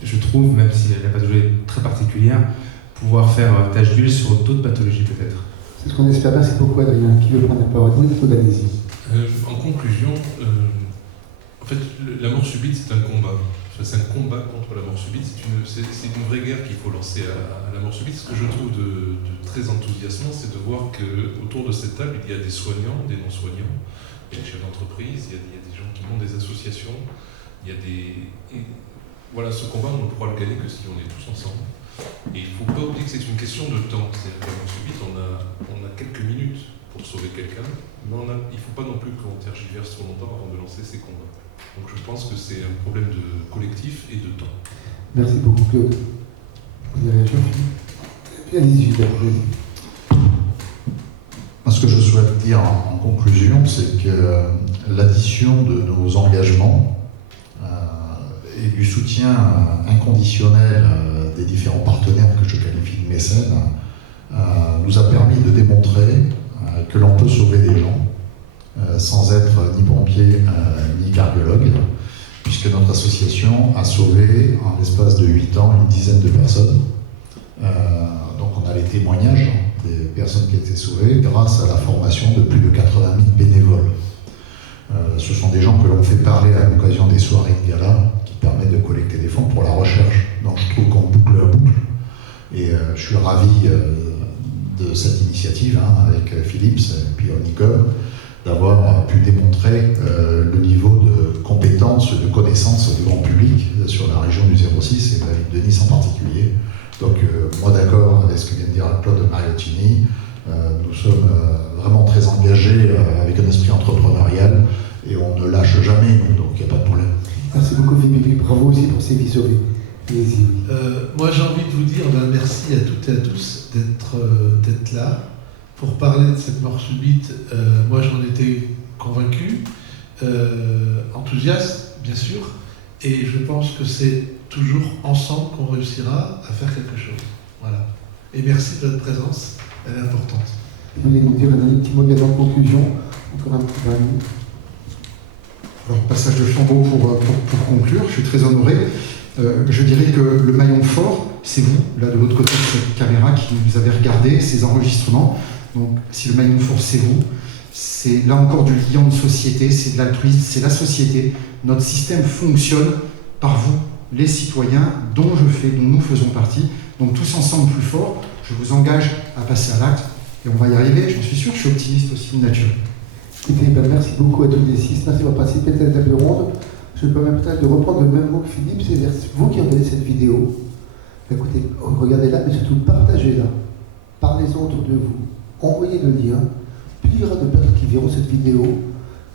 je trouve, même si la pathologie est très particulière, pouvoir faire tache d'huile sur d'autres pathologies peut-être. C'est ce qu'on espère. Merci beaucoup, Adrien. Qui veut prendre la parole? Oui, allez-y. En conclusion, en fait, la mort subite, c'est un combat. C'est un combat contre la mort subite. C'est une vraie guerre qu'il faut lancer à la mort subite. Ce que je trouve de très enthousiasmant, c'est de voir qu'autour de cette table, il y a des soignants, des non-soignants, il y a des chefs d'entreprise, il y a des gens qui montent des associations. Voilà, ce combat, on ne pourra le gagner que si on est tous ensemble. Et il ne faut pas oublier que c'est une question de temps. C'est-à-dire que la mort subite, on a quelques minutes pour sauver quelqu'un, mais il ne faut pas non plus qu'on tergiverse trop longtemps avant de lancer ces combats. Donc je pense que c'est un problème de collectif et de temps. Merci beaucoup, Claude. Vous avez réagi? Allez-y, Gilbert. Ce que je souhaite dire en conclusion, c'est que l'addition de nos engagements et du soutien inconditionnel des différents partenaires que je qualifie de mécènes nous a permis de démontrer que l'on peut sauver des gens sans être ni pompier ni cardiologue, puisque notre association a sauvé en l'espace de 8 ans une dizaine de personnes. Donc on a les témoignages des personnes qui étaient sauvées grâce à la formation de plus de 80 000 bénévoles. Ce sont des gens que l'on fait parler à l'occasion des soirées de gala qui permettent de collecter des fonds pour la recherche. Donc je trouve qu'on boucle la boucle et je suis ravi de cette initiative avec Philips et puis Onicom, d'avoir pu démontrer le niveau de compétence, de connaissance du grand public sur la région du 06 et la ville de Nice en particulier. Donc moi d'accord avec ce que vient de dire Claude Mariottini, nous sommes vraiment très engagés avec un esprit entrepreneurial et on ne lâche jamais, donc il n'y a pas de problème. Merci beaucoup Philippe, bravo aussi pour ces vies sauvées. Moi j'ai envie de vous dire merci à toutes et à tous d'être là pour parler de cette mort subite. Moi j'en étais convaincu, enthousiaste bien sûr, et je pense que c'est toujours ensemble qu'on réussira à faire quelque chose. Voilà. Et merci de votre présence, elle est importante. Vous voulez nous dire un petit mot de conclusion, encore un petit peu. Alors, passage de flambeau pour conclure, je suis très honoré. Je dirais que le maillon fort, c'est vous, là de l'autre côté de cette caméra, qui nous avez regardé ces enregistrements. Donc, si le maillon fort, c'est vous, c'est là encore du lien de société, c'est de l'altruisme, c'est la société. Notre système fonctionne par vous, les citoyens, dont nous faisons partie. Donc, tous ensemble plus fort, je vous engage à passer à l'acte et on va y arriver, j'en suis sûr, je suis optimiste aussi de nature. Écoutez, merci beaucoup à tous les 6, merci d'avoir participé à cette table ronde. Je me permets peut-être de reprendre le même mot que Philippe, c'est vous qui regardez cette vidéo. Écoutez, regardez-la, mais surtout partagez-la. Parlez-en autour de vous. Envoyez le lien. Plus il y aura de personnes qui verront cette vidéo,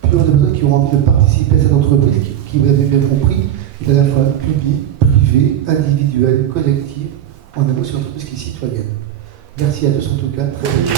plus il y aura de personnes qui auront envie de participer à cette entreprise qui, vous l'avez bien compris, est à la fois publique, privée, individuelle, collective. En un mot, c'est une entreprise qui est citoyenne. Merci à tous en tout cas. Très bien.